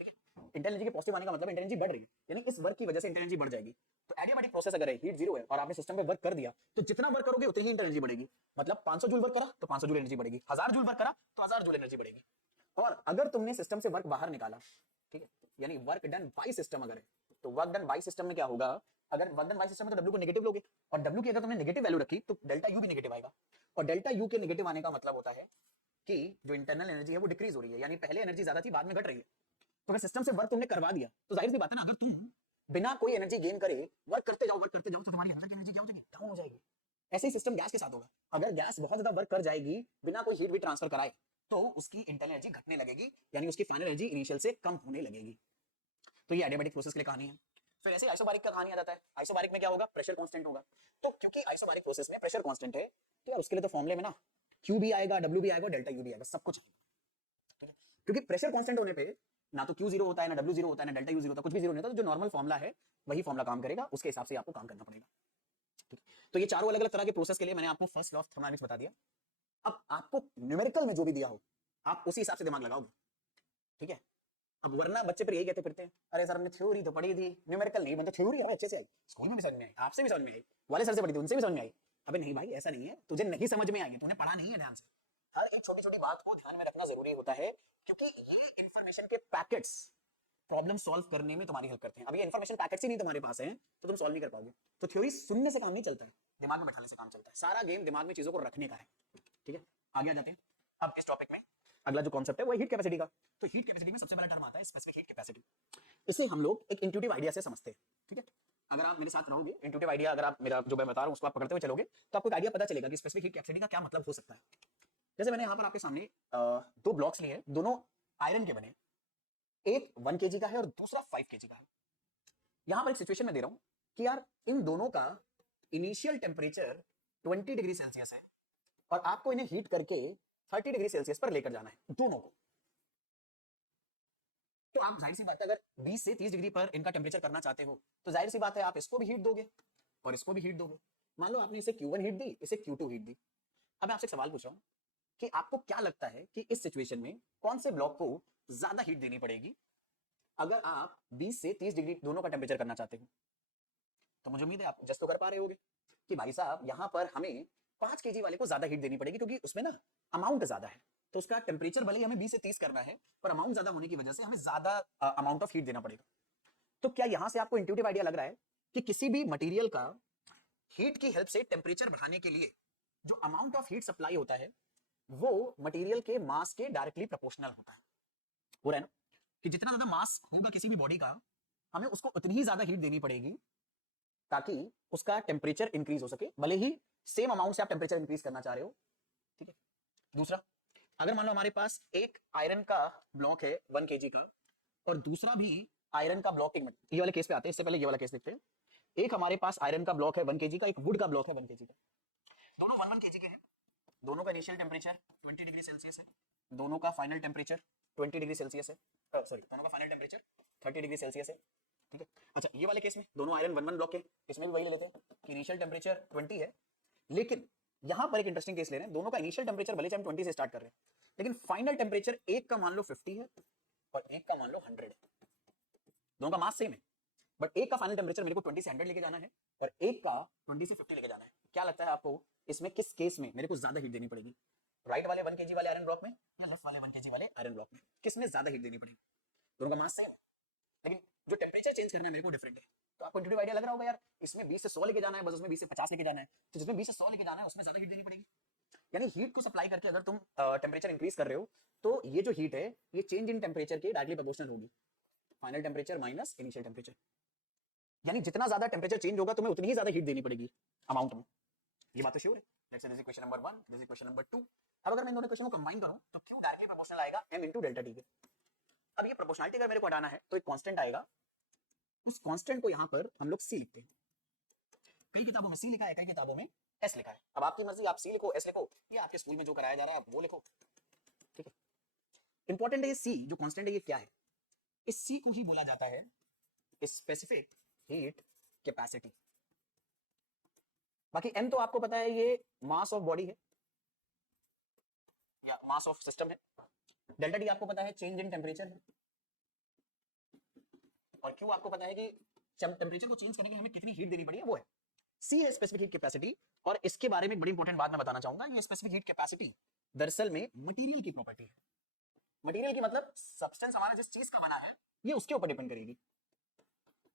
ठीक है, इंटरनल एनर्जी के पॉजिटिव आने का मतलब इंटरनल एनर्जी बढ़ रही है, यानी इस वर्क की वजह से इंटरनल एनर्जी बढ़ जाएगी। तो एडियाबैटिक प्रोसेस अगर है हीट जीरो है और आपने सिस्टम पे वर्क कर दिया तो जितना वर्क करोगे उतनी ही इंटरनल एनर्जी बढ़ेगी। मतलब 500 जूल वर्क करा तो 500 जूल एनर्जी बढ़ेगी, 1000 जूल वर्क करा तो 1000 जूल एनर्जी बढ़ेगी। और अगर तुमने सिस्टम से वर्क बाहर निकाला, ठीक है, यानी वर्क डन बाय सिस्टम अगर है तो वर्क डन बाय सिस्टम में क्या होगा, अगर वर्क डन बाय सिस्टम में तो डब्ल्यू को नेगेटिव लोगे, और डब्ल्यू की अगर तुमने नेगेटिव वैल्यू रखी तो डेल्टा यू भी नेगेटिव आएगा। और डेल्टा यू के नेगेटिव आने का मतलब होता है कि जो इंटरनल एनर्जी है वो डिक्रीज हो रही है, यानी पहले एनर्जी ज्यादा थी बाद में घट रही है। तो अगर सिस्टम से वर्क तुमने करवा दिया तो जाहिर सी बात है ना, अगर तुम बिना कोई एनर्जी गेन करे वर्क करते जाओ तो तुम्हारी अंदर की एनर्जी क्या हो जाएगी, डाउन हो जाएगी। ऐसे ही सिस्टम गैस के साथ होगा, अगर गैस बहुत ज्यादा वर्क कर जाएगी बिना कोई हीट भी ट्रांसफर कराए तो उसकी इंटरनल एनर्जी घटने लगेगी, यानी उसकी फाइनल एनर्जी इनिशियल से कम होने लगेगी। तो ये एडियाबैटिक प्रोसेस के लिए कहानी है। फिर ऐसे आइसोबारिक का कहानी आ जाता है। आइसोबारिक में क्या होगा, प्रेशर कांस्टेंट होगा। तो क्योंकि आइसोबारिक प्रोसेस में प्रेशर कांस्टेंट है तो यार उसके लिए तो फॉर्मूले में ना क्यू भी आएगा, डब्ल्यू भी आएगा, डेल्टा यू भी आएगा, सब कुछ आएगा। ठीक है, क्योंकि प्रेशर कांस्टेंट होने पे ना तो क्यू जीरो होता है, ना डब्ल्यू जीरो होता है, ना डेल्टा यू जीरो होता है, कुछ भी जीरो नहीं होता। तो जो नॉर्मल फॉर्मूला है वही फॉर्मूला काम करेगा, उसके हिसाब से आपको काम करना पड़ेगा। ठीक है, तो ये चारों अलग अलग तरह के प्रोसेस के लिए मैंने आपको फर्स्ट लॉ ऑफ थर्मोडायनामिक्स बता दिया। अब आपको न्यूमेरिकल में जो भी दिया हो आप उसी हिसाब से दिमाग लगाओगे। ठीक है, अब वरना बच्चे पर यही कहते फिरते हैं, अरे सर हमने थ्योरी तो पढ़ी थी, न्यूमेरिकल नहीं, मतलब थ्योरी हमें अच्छे से आई, स्कूल में भी समझ में आई, आपसे भी समझ में आई, वाले सर से पढ़ी थी उनसे भी समझ में आई। अबे नहीं भाई ऐसा नहीं है, तुझे नहीं समझ में आई, तूने पढ़ा नहीं है ध्यान से। हर एक छोटी छोटी बात को ध्यान में रखना जरूरी होता है, क्योंकि ये इंफॉर्मेशन के पैकेट्स प्रॉब्लम सॉल्व करने में तुम्हारी हेल्प करते हैं। अब ये इंफॉर्मेशन पैकेट्स ही नहीं तुम्हारे पास है तो तुम सॉल्व नहीं कर पाओगे। तो थ्योरी सुनने से काम नहीं चलता है, दिमाग में बैठाने से काम चलता है। सारा गेम दिमाग में चीजों को रखने का है। ठीक है, आगे आ जाते हैं। अब इस टॉपिक में अगला जो कॉन्सेप्ट है वो हीट कैपेसिटी का। तो हीट कैपेसिटी में सबसे पहला टर्म आता है स्पेसिफिक हीट कैपेसिटी। इसे हम लोग एक इंट्यूटिव आइडिया से समझते हैं। ठीक है, अगर आप मेरे साथ रहोगे, इंट्यूटिव आइडिया अगर आप मेरा जो मैं बता रहा हूं उसको आप पकड़ते हुए चलोगे तो आपको एक आइडिया पता चलेगा कि स्पेसिफिक हीट कैपेसिटी का क्या मतलब हो सकता है। जैसे मैंने यहां पर आपके सामने दो ब्लॉक्स लिए हैं, दोनों आयरन के बने, एक 1 kg का है और दूसरा 5 kg का है। यहां पर एक सिचुएशन में दे रहा हूं कि यार इन दोनों का इनिशियल टेम्परेचर 20 डिग्री सेल्सियस है और आपको इन्हें हीट करके 30 डिग्री सेल्सियस पर लेकर जाना है दोनों को। तो आप जाहिर सी बात है अगर 20 से 30 डिग्री पर इनका टेम्परेचर करना चाहते हो तो जाहिर सी बात है आप इसको भी हीट दोगे और इसको भी हीट दोगे। मान लो आपने इसे Q1 हीट दी, इसे Q2 हीट दी। अब मैं आपसे एक सवाल पूछ रहा हूं कि आपको क्या लगता है कि इस सिचुएशन में कौन से ब्लॉक को ज्यादा हीट देनी पड़ेगी अगर आप 20 से 30 डिग्री दोनों का टेम्परेचर करना चाहते हो? तो मुझे उम्मीद है आप जस्ट तो कर पा रहे होगे कि भाई साहब यहां पर हमें 5 kg वाले को ज्यादा हीट देनी पड़ेगी, क्योंकि उसमें ना अमाउंट ज्यादा है। तो उसका टेम्परेचर भले ही हमें 20 से 30 करना है पर अमाउंट ज्यादा होने की वजह से हमें ज्यादा अमाउंट ऑफ हीट देना पड़ेगा। तो क्या यहां से आपको इंट्यूटिव आइडिया लग रहा है कि किसी भी मटेरियल का हीट की हेल्प से टेम्परेचर बढ़ाने के लिए जो अमाउंट ऑफ हीट सप्लाई होता है वो मटेरियल के मास के डायरेक्टली प्रोपोर्शनल होता है। हो रहा है ना कि जितना ज्यादा मास होगा किसी भी बॉडी का हमें उसको उतनी ही ज्यादा हीट देनी पड़ेगी ताकि उसका टेम्परेचर इंक्रीज हो सके, भले ही सेम अमाउंट से आप टेम्परेचर इंक्रीज करना चाह रहे हो, ठीक है। दूसरा, अगर मान लो हमारे पास एक आयरन का ब्लॉक है 1 kg का और दूसरा भी आयरन का ब्लॉक, एक मिनट ये वाले केस पे आते हैं, इससे पहले ये वाला केस देखते हैं। एक हमारे पास आयरन का ब्लॉक है 1 kg का, एक वुड का ब्लॉक है 1 kg का, दोनों 1 kg के हैं, दोनों का इनिशियल टेम्परेचर 20 डिग्री सेल्सियस है, दोनों का फाइनल टेम्परेचर 20 डिग्री सेल्सियस है, सॉरी दोनों का फाइनल टेम्परेचर 30 डिग्री सेल्सियस है, ठीक है। अच्छा ये वाले केस में दोनों आयरन 1 1 ब्लॉक है, इसमें भी वही ले लेते हैं कि इनिशियल टेम्परेचर 20 है, लेकिन यहां पर एक इंटरेस्टिंग केस ले रहे हैं, दोनों का इनिशियल टेम्परेचर भले हम 20 से स्टार्ट कर रहे हैं, लेकिन फाइनल टेम्परेचर एक का मान लो 50 है और एक का मान लो 100 है, दोनों का मास सेम है, बट एक का फाइनल टेम्परेचर मेरे को 20 से 100 लेके जाना है और एक का 20 से 50 लेके जाना है। क्या लगता है आपको इसमें किस केस में मेरे को ज्यादा हीट देनी पड़ेगी, राइट वाले 1 kg वाले आयरन ब्लॉक में या लेफ्ट वाले 1 kg वाले आयरन ब्लॉक में, किसमें ज्यादा हीट देनी पड़ेगी? दोनों का मास सेम है, लेकिन जो टेम्परेचर चेंज करना है मेरे को डिफरेंट है। तो आपको इंट्यूटिव आइडिया लग रहा होगा यार, इसमें 20 से 100 लेके जाना है, बस उसमें 20 से 50 लेके जाना है, तो जिसमें 20 से 100 लेके जाना है उसमें ज्यादा हीट देनी पड़ेगी। यानी हीट को सप्लाई करके अगर तुम टेम्परेचर इंक्रीज कर रहे हो तो ये जो हीट है ये चेंज इन टेम्परेचर के डायरेक्टली प्रोपोर्शनल होगी, final temperature minus initial temperature, यानी जितना ज्यादा टेम्परेचर चेंज होगा तुम्हें उतनी ही ज्यादा हीट देनी पड़ेगी अमाउंट में। ये बात तो श्योर है। Let's say this is question number 1, this is question number 2। अब अगर मैं इन दोनों क्वेश्चन को कंबाइन करूं तो Q डायरेक्टली प्रोपोर्शनल आएगा m इनटू डेल्टा T के। अब ये प्रोपोर्शनलिटी अगर मेरे को हटाना है तो एक कांस्टेंट आएगा, उस कांस्टेंट को यहां पर हम लोग C लिखते हैं, कई किताबों में C लिखा है, कई किताबों में S लिखा है, अब आपकी मर्जी, आप C लिखो S लिखो, ये आपके स्कूल में जो कराया जा रहा है आप वो लिखो, ठीक है। इंपॉर्टेंट है ये C जो कांस्टेंट है ये क्या है, इस C को ही बोला जाता है स्पेसिफिक हीट कैपेसिटी। बाकी m तो आपको पता है ये मास ऑफ बॉडी है या मास ऑफ सिस्टम है, डेल्टा टी आपको पता है चेंज इन टेम्परेचर है, और Q आपको पता है कि टेम्परेचर को चेंज करने के लिए हमें कितनी हीट देनी पड़ी है वो है। C है स्पेसिफिक हीट कैपेसिटी, और इसके बारे में एक बड़ी इंपॉर्टेंट बात मैं बताना चाहूंगा, ये स्पेसिफिक हीट कैपेसिटी दरअसल में मटेरियल की प्रॉपर्टी है। मटेरियल की मतलब सब्सटेंस हमारा जिस चीज का बना है ये उसके ऊपर डिपेंड करेगी।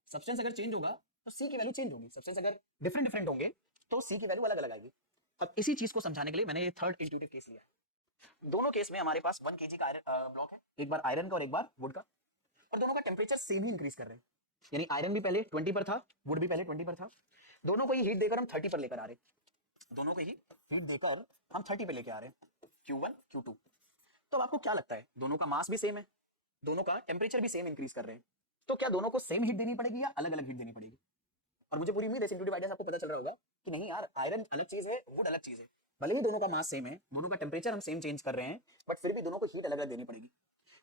सब्सटेंस अगर चेंज होगा तो C की वैल्यू चेंज होगी, सब्सटेंस अगर डिफरेंट डिफरेंट होंगे तो C की वैल्यू अलग अलग आएगी। अब इसी चीज को समझाने के लिए मैंने ये थर्ड इंट्यूटिव केस लिया है। दोनों केस में हमारे पास 1 kg का ब्लॉक है, एक बार आयरन का और एक बार वुड का, और दोनों का टेम्परेचर सेम ही इंक्रीज कर रहे हैं, यानी आयरन भी पहले 20 पर था, वुड भी पहले 20 पर था, दोनों को ही हीट देकर हम 30 पर लेकर आ रहे हैं, दोनों को ही हीट देकर हम 30 पे लेकर आ रहे हैं, Q1 Q2। तो आपको क्या लगता है दोनों का मास भी सेम है, दोनों का टेम्परेचर भी सेम इंक्रीज कर रहे हैं, तो क्या दोनों को सेम हीट देनी पड़ेगी या अलग अलग हीट देनी पड़ेगी? और मुझे पूरी उम्मीद है इंट्यूटिव आइडिया से आपको पता चल रहा होगा कि नहीं यार, आयरन अलग चीज है, वुड अलग चीज है, भले ही दोनों का मास सेम है, दोनों का टेम्परेचर हम सेम चेंज कर रहे हैं, बट फिर भी दोनों को हीट अलग अलग देनी पड़ेगी।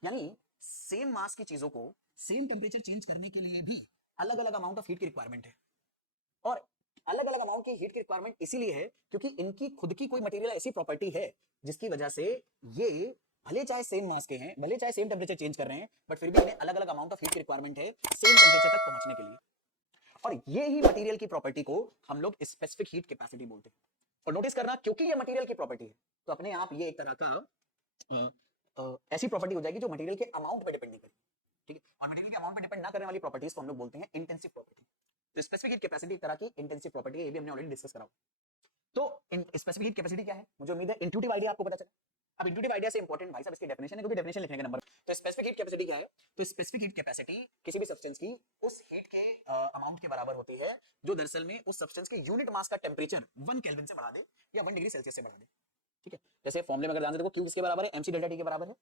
यानी सेम मास की चीजों को सेम टेम्परेचर चेंज करने के लिए भी अलग अलग अमाउंट ऑफ हीट की रिक्वायरमेंट है, और अलग अलग अमाउंट की हीट की रिक्वायरमेंट इसीलिए है क्योंकि इनकी खुद की कोई मटेरियल ऐसी प्रॉपर्टी है जिसकी वजह से ये भले चाहे सेम मास के हैं, भले चाहे सेम टेम्परेचर चेंज कर रहे हैं, बट फिर भी इन्हें अलग अलग अमाउंट ऑफ हीट की रिक्वायरमेंट है सेम टेम्परेचर तक पहुंचने के लिए, और ये ही मटेरियल की प्रॉपर्टी को हम लोग स्पेसिफिक हीट कैपेसिटी बोलते हैं। और नोटिस करना, क्योंकि ये मटेरियल की प्रॉपर्टी है तो अपने आप ये एक तरह का ऐसी प्रॉपर्टी हो जाएगी जो मटेरियल के अमाउंट पे डिपेंड नहीं करेगी, ठीक है। और मटेरियल के अमाउंट पे डिपेंड ना करने वाली प्रॉपर्टीज को हम लोग बोलते हैं इंटेंसिव प्रॉपर्टी। तो स्पेसिफिक हीट कैपेसिटी एक तरह की इंटेंसिव प्रॉपर्टी है, ये भी हमने ऑलरेडी डिस्कस करा। तो स्पेसिफिक हीट कैपेसिटी क्या है, मुझे उम्मीद है इंट्यूटिव आइडिया आपको पता चला। अब इंट्यूटिव आइडिया से इंपॉर्टेंट भाई साहब इसकी डेफिनेशन है, क्योंकि डेफिनेशन लिखने का नंबर। तो स्पेसिफिक हीट कैपेसिटी क्या है, तो स्पेसिफिक हीट कैपेसिटी किसी भी सब्सटेंस की उस हीट के अमाउंट के बराबर होती है जो दरअसल में उस सब्सटेंस के यूनिट मास का टेम्परेचर 1 केल्विन से बढ़ा दे या 1 डिग्री सेल्सियस से बढ़ा दे, ठीक है। जैसे फॉर्मूले में अगर ध्यान से देखो, Q किसके बराबर है, MC डेल्टा T के बराबर है।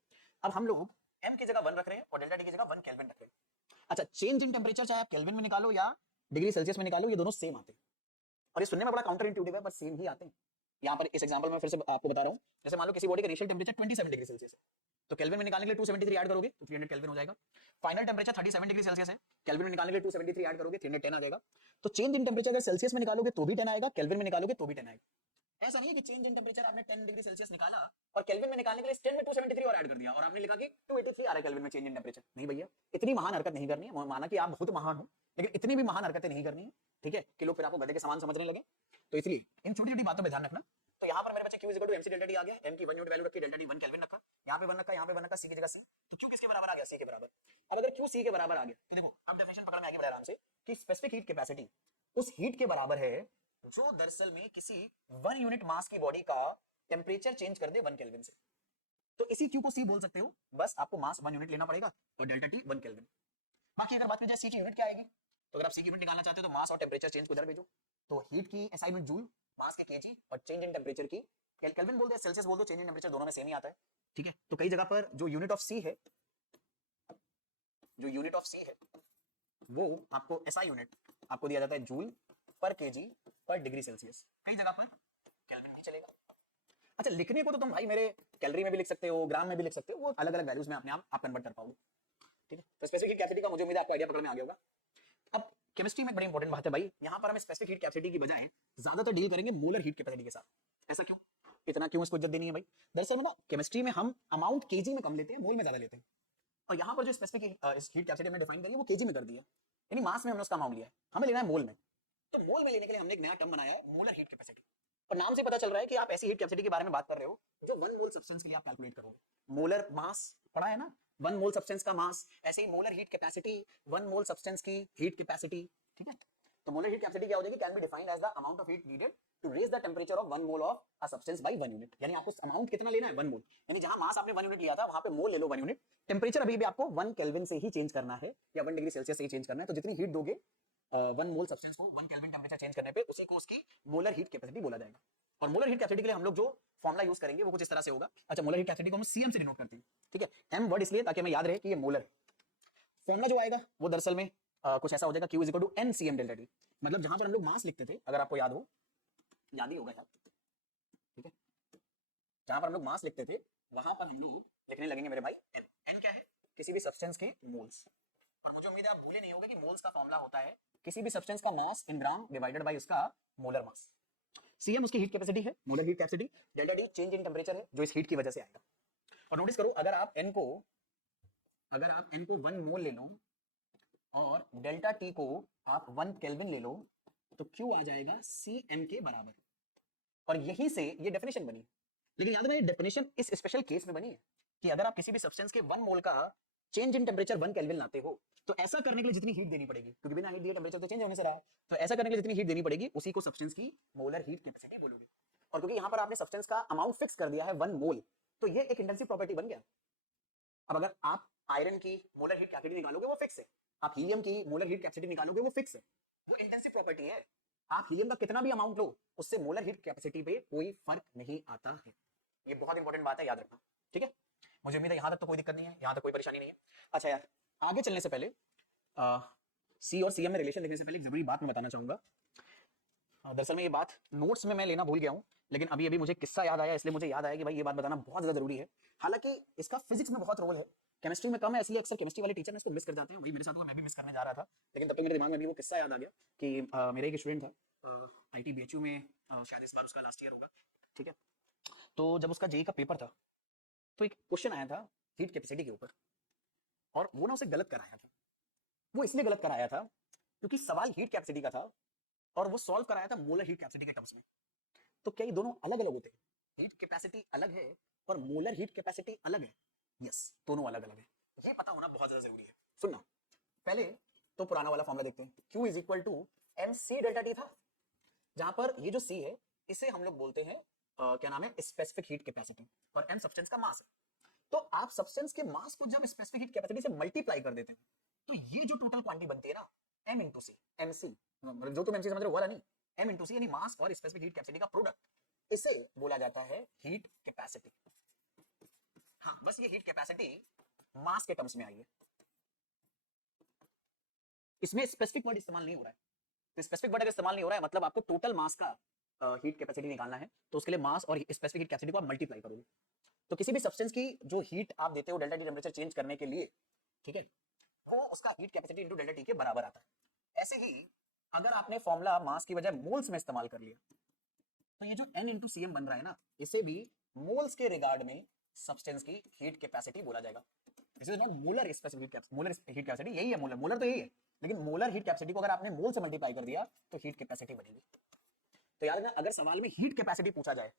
अब हम लोग M की जगह 1 रख रहे हैं और डेल्टा T की जगह 1 केल्विन रख रहे हैं। अच्छा, चेंज इन टेम्परेचर चाहे आप केल्विन में निकालो या डिग्री सेल्सियस में निकालो, ये दोनों सेम आते हैं, और ये सुनने में बड़ा काउंटर इंट्यूटिव है पर सेम ही आते हैं। यहाँ पर इस एग्जांपल में फिर से आपको बता रहा हूँ, जैसे मान लो किसी बॉडी का इनिशियल टेम्परेचर 27 डिग्री सेल्सियस है, तो केल्विन में निकालने के लिए 273 ऐड करोगे तो 300 केल्विन हो जाएगा। फाइनल टेम्परेचर 37 डिग्री सेल्सियस है, केल्विन में निकालने के लिए 273 ऐड करोगे 310 आ जाएगा। तो चेंज इन टेम्परेचर अगर सेल्सियस में निकालोगे तो भी 10 आएगा, केल्विन में निकालोगे तो भी 10 आएगा। ऐसा नहीं है कि चेंज इन टेम्परेचर आपने 10 डिग्री सेल्सियस निकाला और केल्विन में निकालने के लिए 10 में 273 और ऐड कर दिया और आपने लिखा कि 283 आ रहा है केल्विन में चेंज इन टेम्परेचर। नहीं भैया, इतनी महान हरकत नहीं करनी है, माना कि आप बहुत महान हो, लेकिन इतनी भी महान हरकतें नहीं करनी है, ठीक है, कि लोग फिर आपको गधे के समान समझने लगे। तो इसलिए इन छोटी छोटी बातों में ध्यान रखना। तो यहाँ पर मेरे बच्चे Q = MC डेल्टा T आ गया, M की 1 यूनिट वैल्यू रखी, डेल्टा T 1 केल्विन रखा, यहाँ पे 1 रखा, यहाँ पे 1 रखा, C की जगह C, तो Q किसके बराबर आ गया, C के बराबर। अब अगर Q C के बराबर आ गया तो देखो अब डेफिनेशन पकड़ में आगे बढ़ा आराम से कि स्पेसिफिक हीट कैपेसिटी उस हीट के बराबर है जो दरअसल में किसी 1 यूनिट मास की बॉडी का टेम्परेचर चेंज कर दे 1 केल्विन से। तो इसी Q को C बोल सकते हो, बस आपको मास 1 यूनिट लेना पड़ेगा और डेल्टा T 1 केल्विन। बाकी अगर बात की जाए C की यूनिट क्या आएगी, तो अगर आप सी की यूनिट निकालना चाहते हो तो मास और टेम्परेचर चेंज को इधर भेजो, तो हीट की एसआई यूनिट जूल, मास के केजी और चेंज इन टेम्परेचर की केल्विन बोल दो, सेल्सियस बोल दो, चेंज इन टेम्परेचर दोनों में सेम ही आता है। ठीक है, तो कई जगह पर जो यूनिट ऑफ सी है, जो यूनिट ऑफ सी है वो आपको एसआई यूनिट आपको दिया जाता है जूल पर केजी पर डिग्री सेल्सियस, कई जगह पर केल्विन भी चलेगा। अच्छा, लिखने को तो तुम भाई मेरे कैलोरी में भी लिख सकते हो, ग्राम में भी लिख सकते हो, वो अलग अलग वैल्यूज में अपने आप कन्वर्ट कर पाओगे। ठीक है, तो स्पेसिफिक हीट कैपेसिटी का मुझे उम्मीद है आपको आइडिया पकड़ में आ गया होगा। अब केमिस्ट्री में बड़ी इंपॉर्टेंट बात है भाई, यहां पर हम स्पेसिफिक हीट कैपेसिटी की बजाय ज्यादातर डील करेंगे मोलर हीट कैपेसिटी के साथ। ऐसा क्यों, इतना क्यों इसको इज्जत देनी है भाई? दरअसल में ना केमिस्ट्री में हम अमाउंट केजी में कम लेते हैं, मोल में ज्यादा लेते हैं, और यहाँ पर जो स्पेसिफिक हीट कैपेसिटी में डिफाइन करी है वो केजी में कर दी है, यानी मास में हमने उसका अमाउंट लिया है, हमें लेना है मोल में। तो मोल में लेने के लिए हमने एक नया टर्म बनाया है, मोलर हीट कैपेसिटी। और नाम से पता चल रहा है कि आप ऐसी हीट कैपेसिटी के बारे में बात कर रहे हो जो 1 मोल सब्सटेंस के लिए आप कैलकुलेट करोगे। मोलर मास पढ़ा है ना, 1 मोल सब्सटेंस का मास, ऐसे ही molar heat capacity 1 mole substance की हीट कैपेसिटी। ठीक है, तो मोलर हीट कैपेसिटी क्या हो जाएगी, can be defined as the amount of heat needed to raise the temperature of 1 mole of a substance by 1 unit. यानी आपको अमाउंट कितना लेना है, 1 मोल, यानी जहां मास आपने 1 यूनिट लिया था वहां पे मोल ले लो 1 यूनिट, टेंपरेचर अभी भी आपको 1 केल्विन से ही चेंज करना है या 1 डिग्री सेल्सियस से ही चेंज करना है, तो जितनी हीट दोगे 1 मोल सब्सटेंस को 1 केल्विन टेंपरेचर चेंज करने पे उसी को उसकी मोलर हीट कैपेसिटी बोला जाएगा। और मोलर हीट कैपेसिटी के लिए हम लोग जो फॉर्मुला यूज करेंगे वो कुछ इस तरह से होगा। अच्छा, मोलर हीट कैपेसिटी को हम सीएम से डिनोट करते हैं। ठीक है, एम वर्ड इसलिए ताकि हमें याद रहे कि ये मोलर। फॉर्मुला जो आएगा वो दरअसल में कुछ ऐसा हो जाएगा, Q is equal to N C M delta T. मतलब जहां पर हम लोग मास लिखते थे, अगर आपको याद हो, याद ही होगा यार, ठीक है, जहां पर हम लोग मास लिखते थे वहां पर हम लोग लिखने लगेंगे मेरे भाई एन। एन क्या है, किसी भी सब्सटेंस के मोल्स। और मुझे उम्मीद है आप भूले नहीं होगे कि मोल्स का फॉर्मुला होता है किसी भी सब्सटेंस का मास इन ग्राम डिवाइडेड बाय उसका मोलर मास। सीएम उसकी हीट कैपेसिटी है, molar heat capacity, delta T change in temperature है जो इस हीट की वजह से आएगा। और नोटिस करो, अगर आप एन को 1 मोल ले लो और डेल्टा टी को आप 1 केल्विन ले लो, तो क्यू आ जाएगा सी एम के बराबर। और यहीं से ये डेफिनेशन बनी। लेकिन याद रहे, डेफिनेशन इस स्पेशल केस में बनी है कि अगर आप किसी भी सब्सटेंस के 1 मोल का चेंज इन टेंपरेचर 1 केल्विन लाते हो, तो ऐसा करने के लिए जितनी हीट देनी पड़ेगी, क्योंकि बिना हीट दिए टेंपरेचर तो चेंज होने से रहा है, तो ऐसा करने के लिए जितनी हीट देनी पड़ेगी उसी को सब्सटेंस की मोलर हीट कैपेसिटी बोलोगे। और क्योंकि यहां पर आपने सब्सटेंस का अमाउंट फिक्स कर दिया है 1 मोल, तो ये एक इंटेंसिव प्रॉपर्टी बन गया। अब अगर आप आयरन की मोलर हीट कैपेसिटी निकालोगे वो फिक्स है, आप हीलियम की मोलर हीट कैपेसिटी निकालोगे वो फिक्स है, वो इंटेंसिव प्रॉपर्टी है। आप हीलियम का कितना भी अमाउंट लो, उससे मोलर हीट कैपेसिटी पे कोई फर्क नहीं आता है। ये बहुत इंपॉर्टेंट बात है, याद रखना। ठीक है, मुझे उम्मीद है यहां तक तो कोई दिक्कत नहीं है, यहां तक कोई परेशानी नहीं है। अच्छा यार, आगे चलने से पहले सी और सीएम में रिलेशन देखने से पहले एक जरूरी बात मैं बताना चाहूंगा। दरअसल में ये बात नोट्स में मैं लेना भूल गया हूं, लेकिन अभी अभी मुझे किस्सा याद आया, इसलिए मुझे याद आया कि भाई ये बात बताना बहुत ज्यादा जरूरी है। हालांकि इसका फिजिक्स में बहुत रोल है, केमिस्ट्री में कम है, इसलिए अक्सर केमिस्ट्री वाले टीचर इसको मिस कर जाते हैं। वही मेरे साथ हुआ, मैं भी मिस करने जा रहा था, लेकिन तब तक मेरे दिमाग में भी वो किस्सा याद आ गया कि मेरा एक स्टूडेंट था ITBHU में, शायद इस बार उसका लास्ट ईयर होगा। ठीक है, तो जब उसका जेई का पेपर था तो एक क्वेश्चन आया था हीट कैपेसिटी के ऊपर, और वो ना उसे गलत कराया था। वो इसलिए गलत कराया था क्योंकि सवाल हीट कैपेसिटी का था और वो सॉल्व कराया था मोलर हीट कैपेसिटी के टर्म्स में। तो क्या ये दोनों अलग अलग होते हैं? हीट कैपेसिटी अलग है और मोलर हीट कैपेसिटी अलग है। यस, दोनों अलग अलग है, ये पता होना बहुत ज्यादा जरूरी है। सुनना, पहले तो पुराना वाला फॉर्मूला देखते हैं। Q is equal to M C delta T था, जहां पर ये जो C है इसे हम लोग बोलते हैं क्या नाम है, स्पेसिफिक हीट कैपेसिटी, और M सब्सटेंस का मास है। तो आप सब्सटेंस के मास को जब स्पेसिफिक हीट कैपेसिटी से मल्टीप्लाई कर देते हैं, तो ये जो टोटल क्वांटिटी बनती है ना, M इंटू सी, MC, जो तुम MC समझ रहे हो वाला नहीं, M इंटू सी यानी मास और स्पेसिफिक हीट कैपेसिटी का प्रोडक्ट, इसे बोला जाता है हीट कैपेसिटी। हाँ, बस ये हीट कैपेसिटी मास के टर्म्स में आई है, इसमें स्पेसिफिक वर्ड इस्तेमाल नहीं हो रहा है। तो स्पेसिफिक वर्ड अगर इस्तेमाल नहीं हो रहा है, मतलब आपको टोटल मास का हीट कैपेसिटी निकालना है, तो उसके लिए मास और स्पेसिफिक हीट कैपेसिटी को आप मल्टीप्लाई करोगे। तो किसी भी सब्सटेंस की जो हीट आप देते हो डेल्टा टी टेंपरेचर चेंज करने के लिए, ठीक है, वो उसका heat capacity into delta T के बराबर आता है। ऐसे ही अगर आपने फॉर्मूला मास की बजाय मोल्स में इस्तेमाल कर लिया, तो ये जो N इंटू सीएम बन रहा है ना, इसे भी मोल्स के रिगार्ड में सब्सटेंस की हीट कैपेसिटी बोला जाएगा। This is not molar specific heat capacity, molar heat capacity यही है, मोलर मोलर तो यही है, लेकिन मोलर हीट कैपेसिटी को अगर आपने मोल से मल्टीप्लाई कर दिया तो हीट कैपेसिटी बनेगी। तो याद रखना, अगर सवाल में हीट कैपेसिटी पूछा जाए,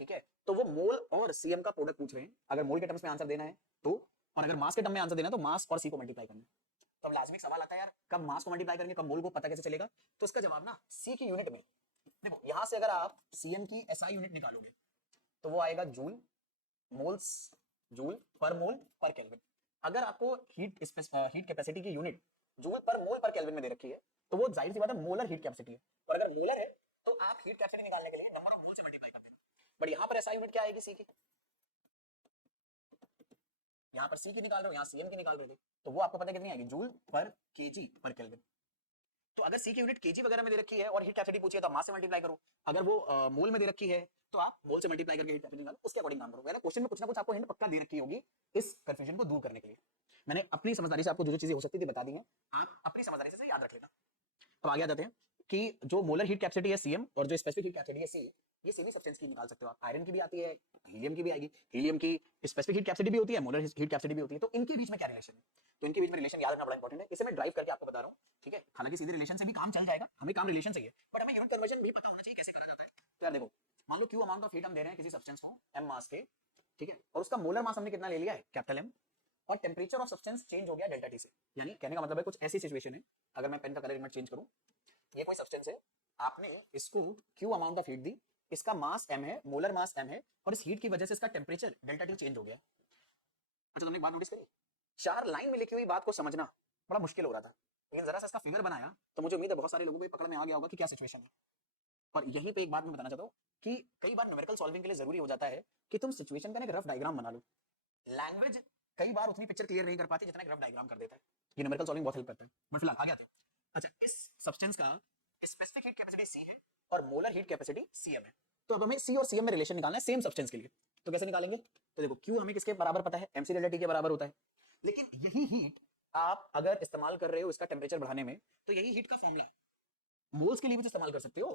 ठीक है, तो वो मोल और सीएम का प्रोडक्ट पूछ रहे हैं, अगर मोल के टर्म्स में आंसर देना है तो, और अगर मास के टर्म में आंसर देना है तो मास और सी को मल्टीप्लाई करना है। तो अब लाजमी सवाल आता है यार, कब मास को मल्टीप्लाई करेंगे, कब मोल को, पता कैसे चलेगा? तो इसका जवाब ना सी की यूनिट में, देखो यहां से अगर आप सीएम की एसआई यूनिट निकालोगे तो वो आएगा जूल, मोल्स, जूल पर मोल पर केल्विन। अगर आपको हीट कैपेसिटी की यूनिट जूल पर मोल पर केल्विन में दे रखी है, तो वो जाहिर सी बात है मोलर हीट कैपेसिटी है, और अगर मोलर है तो आप हीट कैपेसिटी निकालने के लिए नंबर ऑफ मोल से मल्टीप्लाई करते हैं। बट यहाँ पर ऐसा यूनिट क्या आएगी, सी की, यहाँ पर सी की निकाल रहे हो, यहाँ सीएम की निकाल रहे थे, तो वो आपको पता कितनी आएगी, जूल पर केजी पर केल्विन। तो अगर सी की यूनिट केजी वगैरह में दे रखी है और हीट कैपेसिटी पूछी है तो आप मास से मल्टीप्लाई करो, अगर वो मोल में दे रखी है तो आप मोल से मल्टीप्लाई करके हीट कैपेसिटी निकालो, उसके अकॉर्डिंग काम करो। वैसे क्वेश्चन में कुछ ना कुछ आपको हिंट पक्का दे रखी होगी इस कंफ्यूजन को दूर करने के लिए। मैंने अपनी समझदारी से आपको जो जो चीजें हो सकती थी बता दी हैं, आप अपनी समझदारी से याद रख लेना। अब आगे आ जाते हैं कि जो मोलर हीट कैपेसिटी है सीएम और जो स्पेसिफिक हीट कैपेसिटी है सी, ये सेमी सब्सटेंस की निकाल सकते हो आप। आयरन की भी आती है, हीलियम की भी आएगी, हीलियम की स्पेसिफिक हीट कैपेसिटी भी होती है, मोलर हीट कैपेसिटी भी होती है। तो इनके बीच में क्या रिलेशन है, तो इनके बीच में रिलेशन याद रखना बड़ा इंपॉर्टेंट है। इसे मैं ड्राइव करके आपको बता रहा हूँ, ठीक है। हालांकि सीधे रिलेशन से भी काम चल जाएगा, हमें काम रिलेशन से ही है, बट हमें यूनिट कन्वर्जन भी पता होना चाहिए कैसे करा जाता है। तो यार देखो, मान लो क्यू अमाउंट ऑफ हीट हम दे रहे हैं किसी सब्सटेंस को एम मास के, ठीक है, और उसका मोलर मास हमने कितना ले लिया है, कैपिटल एम, और टेम्परेचर ऑफ सब्सटेंस चेंज हो गया डेल्टा टी से। यानी कहने का मतलब है कुछ ऐसी सिचुएशन है, अगर मैं पेन का कलर चेंज करूं, ये कोई सब्सटेंस है, आपने इसको क्यू अमाउंट ऑफ हीट दी, इसका मास m है, मोलर मास m है, और इस हीट की वजह से इसका टेम्परेचर डेल्टा टी चेंज हो गया। अच्छा, तुमने एक बात नोटिस करी, चार लाइन में लिखी हुई बात को समझना बड़ा मुश्किल हो रहा था, लेकिन जरा सा इसका फिगर बनाया तो मुझे उम्मीद है बहुत सारे लोगों को पकड़ में आ गया होगा कि क्या सिचुएशन है। और यहीं पे एक बात मैं बताना चाहता हूँ कि कई बार न्यूमेरिकल सॉल्विंग के लिए जरूरी हो जाता है कि तुम सिचुएशन का एक रफ डायग्राम बना लो। लैंग्वेज कई बार उतनी पिक्चर क्लियर नहीं कर पाती जितना एक रफ डायग्राम कर देता है, ये न्यूमेरिकल सॉल्विंग बहुत हेल्प करता है। बट फिलहाल आगे आते हैं। अच्छा, इस सब्सटेंस का स्पेसिफिक हीट कैपेसिटी सी है और मोलर हीट कैपेसिटी सीएम है। तो अब हमें सी और सीएम में रिलेशन निकालना है सेम सब्सटेंस के लिए। तो कैसे निकालेंगे, तो देखो क्यू हमें किसके बराबर पता है, एमसी डेल्टा टी के बराबर होता है। लेकिन यही हीट आप अगर इस्तेमाल कर रहे हो इसका टेम्परेचर बढ़ाने में, तो यही हीट का फॉर्मूला मोल्स के लिए भी तो इस्तेमाल कर सकते हो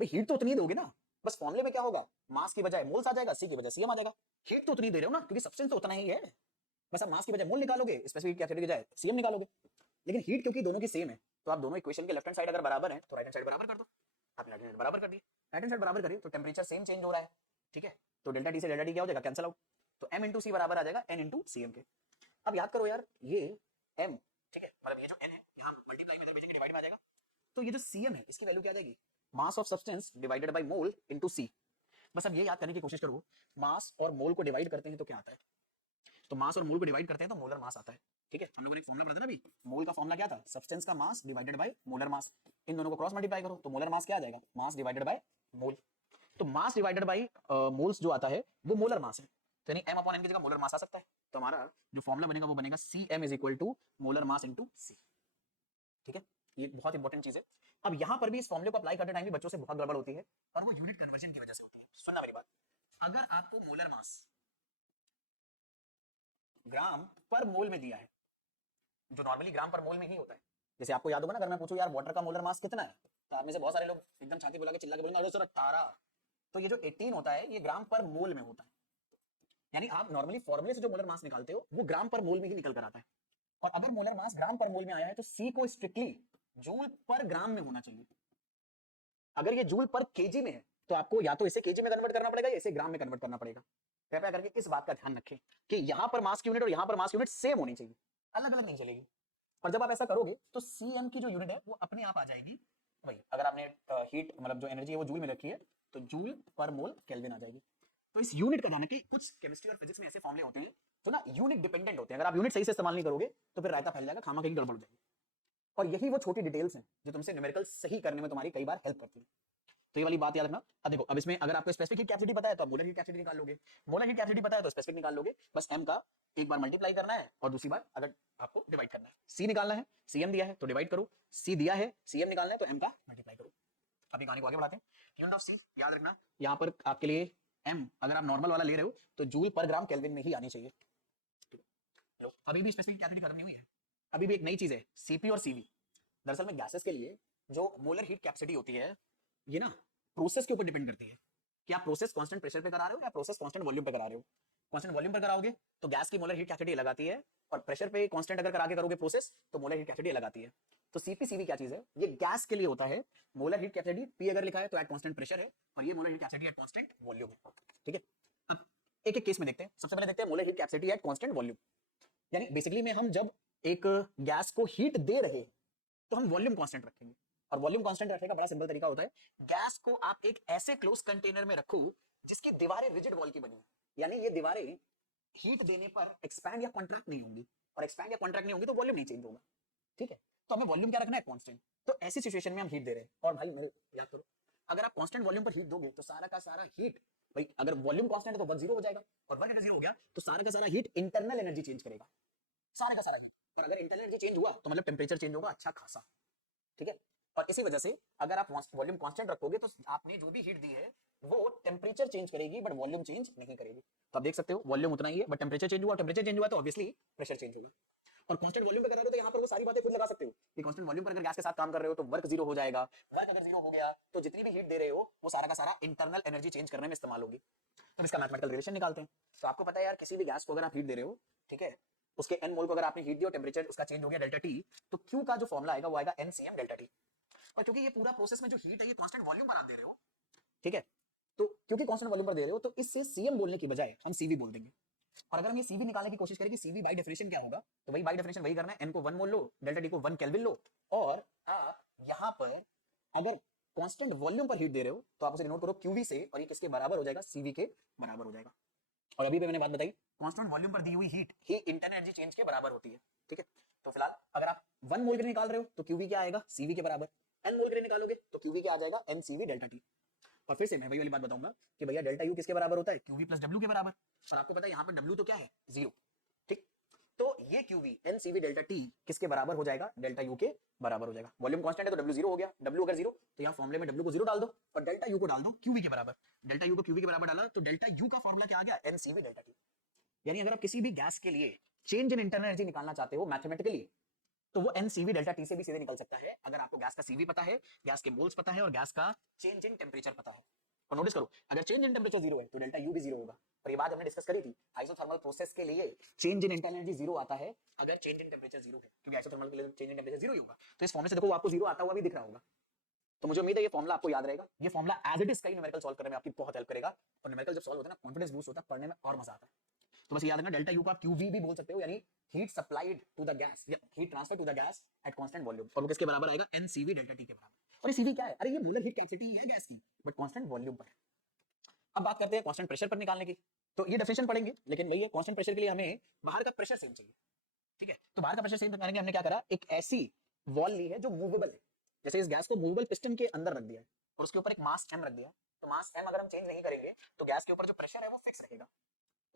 भाई। हीट तो उतनी दोगे ना, बस फॉर्मूले में क्या होगा, मास की बजाय मोल्स आ जाएगा, सी की बजाय सीएम आ जाएगा। हीट तो उतनी दे रहे हो ना, क्योंकि सब्सटेंस तो उतना ही है, बस आप मास की बजाय मोल निकालोगे, स्पेसिफिक कैपेसिटी की बजाय सीएम निकालोगे। लेकिन हीट क्योंकि दोनों की सेम है, तो आप दोनों इक्वेशन के लेफ्ट हैंड साइड अगर बराबर है तो राइट हैंड साइड बराबर कर दो। आपने राइट हैंड बराबर कर दिया, राइट हैंड साइड बराबर करिए तो टेम्परेचर सेम चेंज हो रहा है, ठीक है। तो डेल्टा टी से डेल्टा टी क्या हो जाएगा, कैंसिल आउट। तो m इंटू सी बराबर आ जाएगा n इंटू सीएम के। अब याद करो यार, ये m, ठीक है, मतलब ये जो n है यहाँ मल्टीप्लाई में भेजेंगे, डिवाइड में आ जाएगा। तो ये जो सीएम है इसकी वैल्यू क्या आ जाएगी, mass of substance divided by mole into C. बस अब ये याद करने की कोशिश करो, मास और मोल को डिवाइड करते हैं तो क्या आता है, तो मास और मोल को डिवाइड करते हैं तो मोलर मास आता है, ठीक है। हम लोगों ने एक फॉर्मूला पढ़ा था ना अभी, मोल का फॉर्मूला क्या था, सब्सटेंस का mass divided by molar mass. इन दोनों को क्रॉस मल्टीप्लाई करो तो मोलर मास क्या आ जाएगा, मास डिवाइडेड बाय मोल। तो मास डिवाइडेड बाय मोल्स जो आता है वो मोलर मास है, तो यानी m अपॉन n की जगह मोलर मास आ सकता है। तो हमारा जो फॉर्मूला बनेगा वो बनेगा Cm is equal to molar mass into C, ठीक है। ये बहुत इंपॉर्टेंट चीज है। अब यहां पर भी इस फॉर्मूले को अप्लाई करते टाइम भी बच्चों से बहुत गड़बड़ होती है, और वो यूनिट कन्वर्जन की वजह से होती है। सुनना मेरी बात, अगर आपको मोलर मास ग्राम पर मोल में दिया है, जो नॉर्मली ग्राम पर मोल में ही होता है, जैसे आपको याद होगा ना, अगर मैं पूछूं यार वाटर का मोलर मास कितना है, तो आप में से बहुत सारे लोग एकदम छाती बुला के चिल्ला के बोलेंगे अरे सर 18। तो ये जो 18 होता है ये ग्राम पर मोल में होता है, यानी आप नॉर्मली फॉर्मूले से जो मोलर मास निकालते हो वो ग्राम पर मोल में ही निकल कर आता है। और अगर मोलर मास ग्राम पर मोल में आया है तो सी को स्ट्रिक्टली जूल पर ग्राम में होना चाहिए। अगर ये जूल पर केजी में है तो आपको या तो इसे केजी में कन्वर्ट करना पड़ेगा या इसे ग्राम में कन्वर्ट करना पड़ेगा। कृपया करके इस बात का ध्यान रखें कि यहां पर मास की यूनिट और यहां पर मास की यूनिट सेम होनी चाहिए, अलग अलग नहीं चलेगी। और जब आप ऐसा करोगे तो सीएम की जो यूनिट है वो अपने आप आ जाएगी भाई। अगर आपने हीट मतलब जो एनर्जी है वो जूल में रखी है तो जूल पर मोल केल्विन आ जाएगी। तो इस यूनिट का ध्यान है कि कुछ केमिस्ट्री और फिजिक्स में ऐसे फॉर्मूले होते हैं जो ना यूनिट डिपेंडेंट होते हैं। अगर आप यूनिट सही से इस्तेमाल नहीं करोगे तो फिर रायता फैल जाएगा, खामा कहीं गड़बड़ हो जाएगी। और यही वो छोटी डिटेल्स हैं जो तुमसे न्यूमेरिकल सही करने में तुम्हारी कई बार हेल्प करती है। तो ये वाली बात याद रखना। अब देखो, अब इसमें अगर आपको स्पेसिफिक हीट कैपेसिटी पता है तो आप मोलर हीट कैपेसिटी निकाल लोगे, मोलर हीट कैपेसिटी पता है तो स्पेसिफिक निकाल लोगे। बस m का एक बार मल्टीप्लाई करना है और दूसरी बार अगर आपको डिवाइड करना है। c निकालना है, cm दिया है तो डिवाइड करो, c दिया है cm निकालना है तो m का मल्टीप्लाई करो। अभी कहानी को आगे बढ़ाते हैं। यूनिट ऑफ c याद रखना, यहां पर आपके लिए m अगर आप नॉर्मल वाला ले रहे हो तो जूल पर ग्राम केल्विन में ही आनी चाहिए। लो, अभी भी स्पेसिफिक कैपेसिटी खत्म नहीं हुई है, अभी भी एक नई चीज है cp और cv। दरअसल में गैसेस के लिए जो मोलर हीट कैपेसिटी होती है ये ना प्रोसेस के ऊपर डिपेंड करती है कि आप प्रोसेस कांस्टेंट प्रेशर पे करा रहे हो या प्रोसेस कांस्टेंट वॉल्यूम पे करा रहे हो। कांस्टेंट वॉल्यूम पर कराओगे तो गैस की मोलर हीट कैपेसिटी अलग आती है, और प्रेशर पे कांस्टेंट अगर करा के करोगे प्रोसेस तो मोलर हीट कैपेसिटी अलग आती है। तो सीपीसीवी क्या चीज है, ये गैस के लिए होता है। मोलर हीट कैपेसिटी पी अगर लिखा है तो एट कांस्टेंट प्रेशर है, और ये molar heat capacity at constant volume है, ठीक है। अब एक एक केस में देखते हैं। सबसे पहले देखते हैं molar heat capacity at constant volume. यानी बेसिकली में हम जब एक गैस को हीट दे रहे हैं तो हम वॉल्यूम कांस्टेंट रखेंगे, और वॉल्यूम कांस्टेंट रखने का बड़ा सिंपल तरीका होता है, गैस को आप एक ऐसे क्लोज कंटेनर में रखो जिसकी दीवारें रिजिड वॉल की बनी है, यानी ये दीवारें हीट देने पर एक्सपैंड या कॉन्ट्रैक्ट नहीं होंगी, और एक्सपैंड या कॉन्ट्रैक्ट नहीं होंगी तो वॉल्यूम नहीं चेंज होगा, ठीक है। तो हमें वॉल्यूम क्या रखना है, कांस्टेंट। तो ऐसी सिचुएशन में हम हीट दे रहे हैं, और भाई मेरे याद करो, अगर आप कांस्टेंट वॉल्यूम पर हीट दोगे तो सारा का सारा हीट, भाई अगर वॉल्यूम कांस्टेंट है तो वर्क जीरो हो जाएगा, और वर्क अगर जीरो हो गया तो सारा का सारा हीट इंटरनल एनर्जी चेंज करेगा, सारा का सारा हीट। और अगर इंटरनल एनर्जी चेंज हुआ तो मतलब टेम्परेचर चेंज होगा अच्छा खासा, ठीक है। और इसी वजह से अगर आप वॉल्यूम कांस्टेंट रखोगे तो आपने जो भी हीट दी है वो टेम्परेचर चेंज करेगी बट वॉल्यूम चेंज नहीं करेगी। तो आप देख सकते हो वॉल्यूम उतना ही है बट टेम्परेचर चेंज हुआ, टेम्परेचर चेंज हुआ तो ऑब्वियसली प्रेशर चेंज होगा। और कांस्टेंट वॉल्यूम पे कर रहे हो तो यहाँ पर वो सारी बातें खुद लगा सकते हो कि कांस्टेंट वॉल्यूम पर अगर गैस के साथ काम कर रहे हो तो वर्क जीरो हो जाएगा, वर्क अगर जीरो हो गया तो जितनी भी हीट दे रहे हो वो सारा का सारा इंटरनल एनर्जी चेंज करने में इस्तेमाल होगी। तो इसका मैथमेटिकल रिलेशन निकालते हैं। तो आपको पता है यार किसी भी गैस को अगर आप हीट दे रहे हो, ठीक है, उसके एन मोल को अगर आपने हीट दिया और टेम्परेचर उसका चेंज हो गया डेल्टा टी, तो क्यू का जो फॉर्मुला आएगा वो आएगा एनसीएम डेल्टा टी। और क्योंकि ये पूरा प्रोसेस में जो हीट है ये कांस्टेंट वॉल्यूम पर आप दे रहे हो, ठीक है, तो क्योंकि कांस्टेंट वॉल्यूम पर दे रहे हो तो इससे सीएम बोलने की बजाय हम सीवी बोल देंगे। और अगर हम ये सीवी निकालने की कोशिश करें कि सीवी बाय डेफिनेशन क्या होगा, तो वही बाय डेफिनेशन वही करना है, एन को 1 मोल लो, डेल्टा टी को 1 केल्विन लो, और आप यहां पर अगर कांस्टेंट वॉल्यूम पर हीट दे रहे हो तो आप उसे डिनोट करो क्यूवी से, और ये किसके बराबर हो जाएगा, सीवी के बराबर हो जाएगा। और अभी भी मैंने बात बताई कांस्टेंट वॉल्यूम पर दी हुई हीट ही इंटरनल एनर्जी चेंज के बराबर होती है, ठीक है। तो फिलहाल अगर आप 1 मोल के लिए निकाल रहे हो तो क्यूवी क्या आएगा, सीवी के बराबर, एन मोल के लिए निकालोगे तो क्यूवी क्या आ जाएगा, एनसीवी डेल्टा टी। और फिर से मैं वही वाली बात बताऊंगा कि भैया डेल्टा यू किसके बराबर होता है, क्यूवी प्लस डब्ल्यू के बराबर। और आपको पता है यहाँ पर डब्ल्यू तो क्या है, जीरो, ठीक। तो ये क्यूवी एनसीवी डेल्टा टी किसके बराबर हो जाएगा, डेल्टा यू के बराबर हो जाएगा। वॉल्यूम कांस्टेंट है तो डब्ल्यू जीरो हो गया, डब्ल्यू अगर जीरो तो यहाँ फॉर्मुले में डब्ल्यू को जीरो डाल दो और डेल्टा यू को डाल दो क्यूवी के बराबर। डेल्टा यू को क्यूवी के बराबर डाला तो डेल्टा यू का फॉर्मुला क्या आ गया, एनसीवी डेल्टा टी। यानी अगर आप किसी भी गैस के लिए चेंज इन इंटरनल एनर्जी निकालना चाहते हो मैथमेटिकली, तो वो एनसीवी डेल्टा टी से भी सीधे निकल सकता है अगर आपको गैस का सीवी पता है, गैस के मोल्स पता है और गैस का चेंज इन टेम्परेचर पता है। और नोटिस करो अगर चेंज इन टेम्परेचर जीरो है तो डेल्टा यू भी जीरो होगा। और ये बात हमने डिस्कस करी थी, आइसोथर्मल प्रोसेस के लिए change in internal energy zero आता है अगर चेंज इन टेम्परेचर जीरो है, क्योंकि आइसोथर्मल के लिए चेंज इन टेम्परेचर जीरो ही होगा। तो इस फॉर्मूले से देखो आपको जीरो आता हुआ भी दिख रहा होगा। तो मुझे उम्मीद है ये फॉर्मुला आपको याद रहेगा। ये फॉर्मुला एज इट इज कई न्यूमेरिकल सॉल्व करने में आपकी बहुत हेल्प करेगा। और न्यूमेरिकल जब सॉल्व होता है ना कॉन्फिडेंस बूस्ट होता है, पढ़ने में और मजा आता है। तो बस याद रखना डेल्टा यू को आप क्यूवी भी बोल सकते हो, यानी heat supplied to the gas या heat transfer to the gas at constant volume, और वो किसके बराबर आएगा, एनसीवी डेल्टा टी के बराबर। और ये सीवी क्या है, अरे ये मोलर हीट कैपेसिटी है गैस की बट कांस्टेंट वॉल्यूम पर। अब बात करते हैं कांस्टेंट प्रेशर पर निकालने की। तो ये डेफिनेशन पढ़ेंगे लेकिन भैया कांस्टेंट प्रेशर के लिए हमें बाहर का प्रेशर सेम चाहिए, ठीक है। तो बाहर का प्रेशर सेम करने के लिए हमने क्या करा, एक ऐसी वॉल ली है जो मूवेबल है। जैसे इस गैस को मूवेबल पिस्टन के अंदर रख दिया है और उसके ऊपर एक मास एम रख दिया है। तो मास एम अगर हम चेंज नहीं करेंगे तो गैस के ऊपर जो प्रेशर है वो फिक्स रहेगा।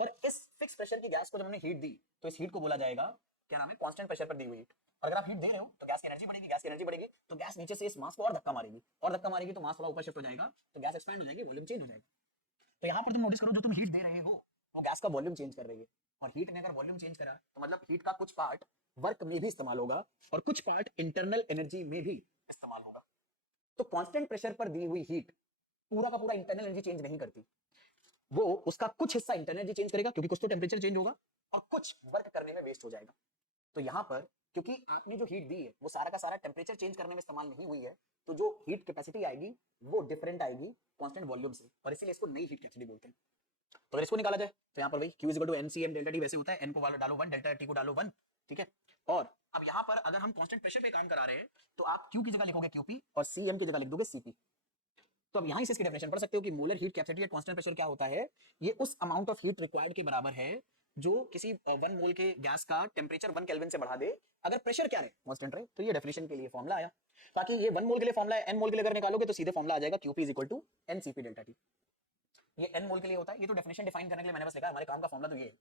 और इस फिक्स प्रेशर की गैस को जब हमने हीट दी तो इस हीट को बोला जाएगा, क्या नाम है, कांस्टेंट प्रेशर पर दी हुई हीट। और अगर आप हीट दे रहे हो तो गैस की एनर्जी बढ़ेगी, गैस की एनर्जी बढ़ेगी तो गैस नीचे से इस मास को और धक्का मारेगी, और धक्का मारेगी तो मास थोड़ा ऊपर शिफ्ट हो जाएगा, तो गैस एक्सपैंड हो जाएगी, वॉल्यूम चेंज हो जाएगा। तो यहाँ पर तुम नोटिस करो जो तुम हीट दे रहे हो वो गैस का वॉल्यूम चेंज कर रही है। और हीट ने अगर वॉल्यूम चेंज करा तो मतलब हीट का कुछ पार्ट वर्क में भी इस्तेमाल होगा और कुछ पार्ट इंटरनल एनर्जी में भी इस्तेमाल होगा। तो कांस्टेंट प्रेशर पर दी हुई हीट पूरा का पूरा इंटरनल एनर्जी चेंज नहीं करती, वो उसका कुछ हिस्सा इंटरनल एनर्जी चेंज करेगा क्योंकि कुछ तो टेम्परेचर चेंज होगा और कुछ वर्क करने में वेस्ट हो जाएगा। तो यहां पर क्योंकि आपने जो हीट दी है वो सारा का सारा टेम्परेचर चेंज करने में इस्तेमाल नहीं हुई है, तो जो हीट कैपेसिटी आएगी वो डिफरेंट आएगी कांस्टेंट वॉल्यूम से, और इसीलिए इसको नई हीट कैपेसिटी बोलते हैं। तो अगर इसको निकाला जाए तो यहाँ पर भाई Q = NCM डेल्टा टी वैसे होता है, n को डालो 1, डेल्टा टी को डालो 1, ठीक है। और अब यहाँ पर अगर हम कांस्टेंट प्रेशर पे काम करा रहे हैं तो आप Q की जगह लिखोगे QP और CM की जगह लिख दोगे CP। तो अब यहाँ से इसकी डेफिनेशन पढ़ सकते हो कि molar heat capacity at constant pressure क्या होता है, ये उस अमाउंट ऑफ हीट रिक्वायर्ड के बराबर है जो किसी 1 मोल के गैस का टेम्परेचर 1 केल्विन से बढ़ा दे अगर प्रेशर क्या रहे, कांस्टेंट रहे। तो ये डेफिनेशन के लिए फॉर्मुला आया। बाकी ये 1 मोल के लिए फॉर्मुला है, n मोल के लिए अगर निकालोगे तो सीधे फॉर्मुला आ जाएगा QP = NCP डेल्टा टी। ये n मोल के लिए होता है, ये तो डेफिनेशन डिफाइन करने के लिए मैंने बस लिखा है, हमारे काम का फॉर्मुला तो ये है।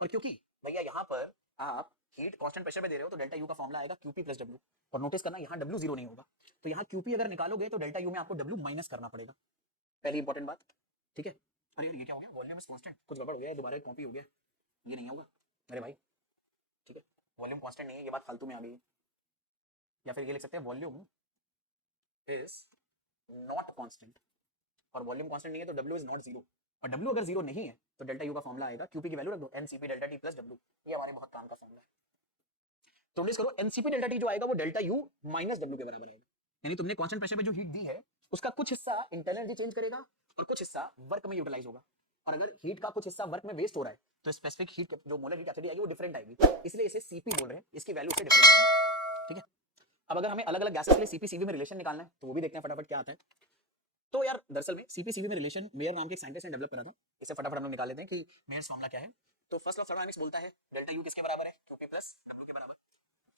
और क्योंकि भैया यहाँ पर आप हीट कांस्टेंट प्रेशर पे दे रहे हो तो डेल्टा यू का फॉर्मुला आएगा QP + W। और नोटिस करना यहाँ W जीरो नहीं होगा, तो यहाँ QP अगर निकालोगे तो डेल्टा यू में आपको W माइनस करना पड़ेगा, पहली इंपॉर्टेंट बात, ठीक है। अरे यार ये क्या हो गया, वॉल्यूम इज कांस्टेंट, कुछ गड़बड़ हो गया है, दोबारा कॉपी हो गया, ये नहीं होगा मेरे भाई, ठीक है। वॉल्यूम कांस्टेंट नहीं है, ये बात फालतू में आ गई है। या फिर ये लिख सकते हैं वॉल्यूम इज नॉट कांस्टेंट, और वॉल्यूम कांस्टेंट नहीं है तो W इज नॉट जीरो, और W अगर जीरो नहीं है तो डेल्टा यू का फॉर्मुला आएगा QP की वैल्यू रख दो NCP डेल्टा टी + W। ये हमारे बहुत काम का फॉर्मुला है। तो नोटिस करो NCP डेल्टा टी जो आएगा वो डेल्टा यू माइनस W के बराबर आएगा, यानी तुमने कांस्टेंट प्रेशर पे जो हीट दी है उसका कुछ हिस्सा इंटरनल एनर्जी चेंज करेगा और कुछ हिस्सा वर्क में यूटिलाइज होगा। और अगर हीट का कुछ हिस्सा वर्क में वेस्ट हो रहा है तो स्पेसिफिक हीट जो मोलर हीट कैपेसिटी आएगी वो डिफरेंट आएगी, इसलिए इसे CP बोल रहे हैं, इसकी वैल्यू से डिफरेंट आएगी, ठीक है। अब अगर हमें अलग अलग गैसेस के लिए CP CV में रिलेशन निकालना है तो वो भी देखते हैं फटाफट क्या आता है। तो यार दरअसल में CP CV में रिलेशन मेयर नाम के एक साइंटिस्ट ने डेवलप करा था, इसे फटाफट हम लोग निकाल लेते हैं कि मेयर्स फॉर्मूला क्या है। तो फर्स्ट लॉ ऑफ थर्मोडायनामिक्स बोलता है डेल्टा यू किसके बराबर है, QP + W के बराबर।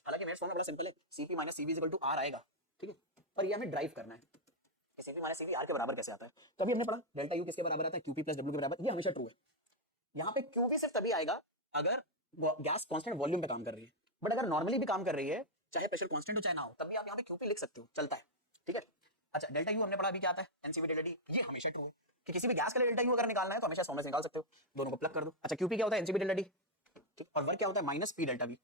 हालांकि मेरे फॉर्मूला बड़ा सिंपल है, Cp minus Cv equal to R आएगा, ठीक है, पर ये हमें ड्राइव करना है कि Cp माइनस Cv R के बराबर कैसे आता है। तभी हमने पढ़ा डेल्टा U किसके बराबर आता है, Qp प्लस W के बराबर, ये हमेशा ट्रू है। यहाँ पे Qv सिर्फ तभी आएगा अगर गैस कांस्टेंट वॉल्यूम पे काम कर रही है, बट अगर नॉर्मली भी काम कर रही है, चाहे प्रेशर कांस्टेंट हो चाहे ना हो, तब भी आप यहाँ पे Qp लिख सकते हो, चलता है, ठीक है। अच्छा, डेल्टा U हमने पढ़ा अभी क्या आता है, NCV डेल्टा D, ये हमेशा ट्रू है कि किसी भी गैस के लिए डेल्टा U अगर निकालना है तो हमेशा फॉर्मूला से निकाल सकते हो, दोनों को प्लग कर दो। अच्छा, Qp क्या होता है, NCV डेल्टा D, ठीक, और वर्क क्या होता है, माइनस P डेल्टा V।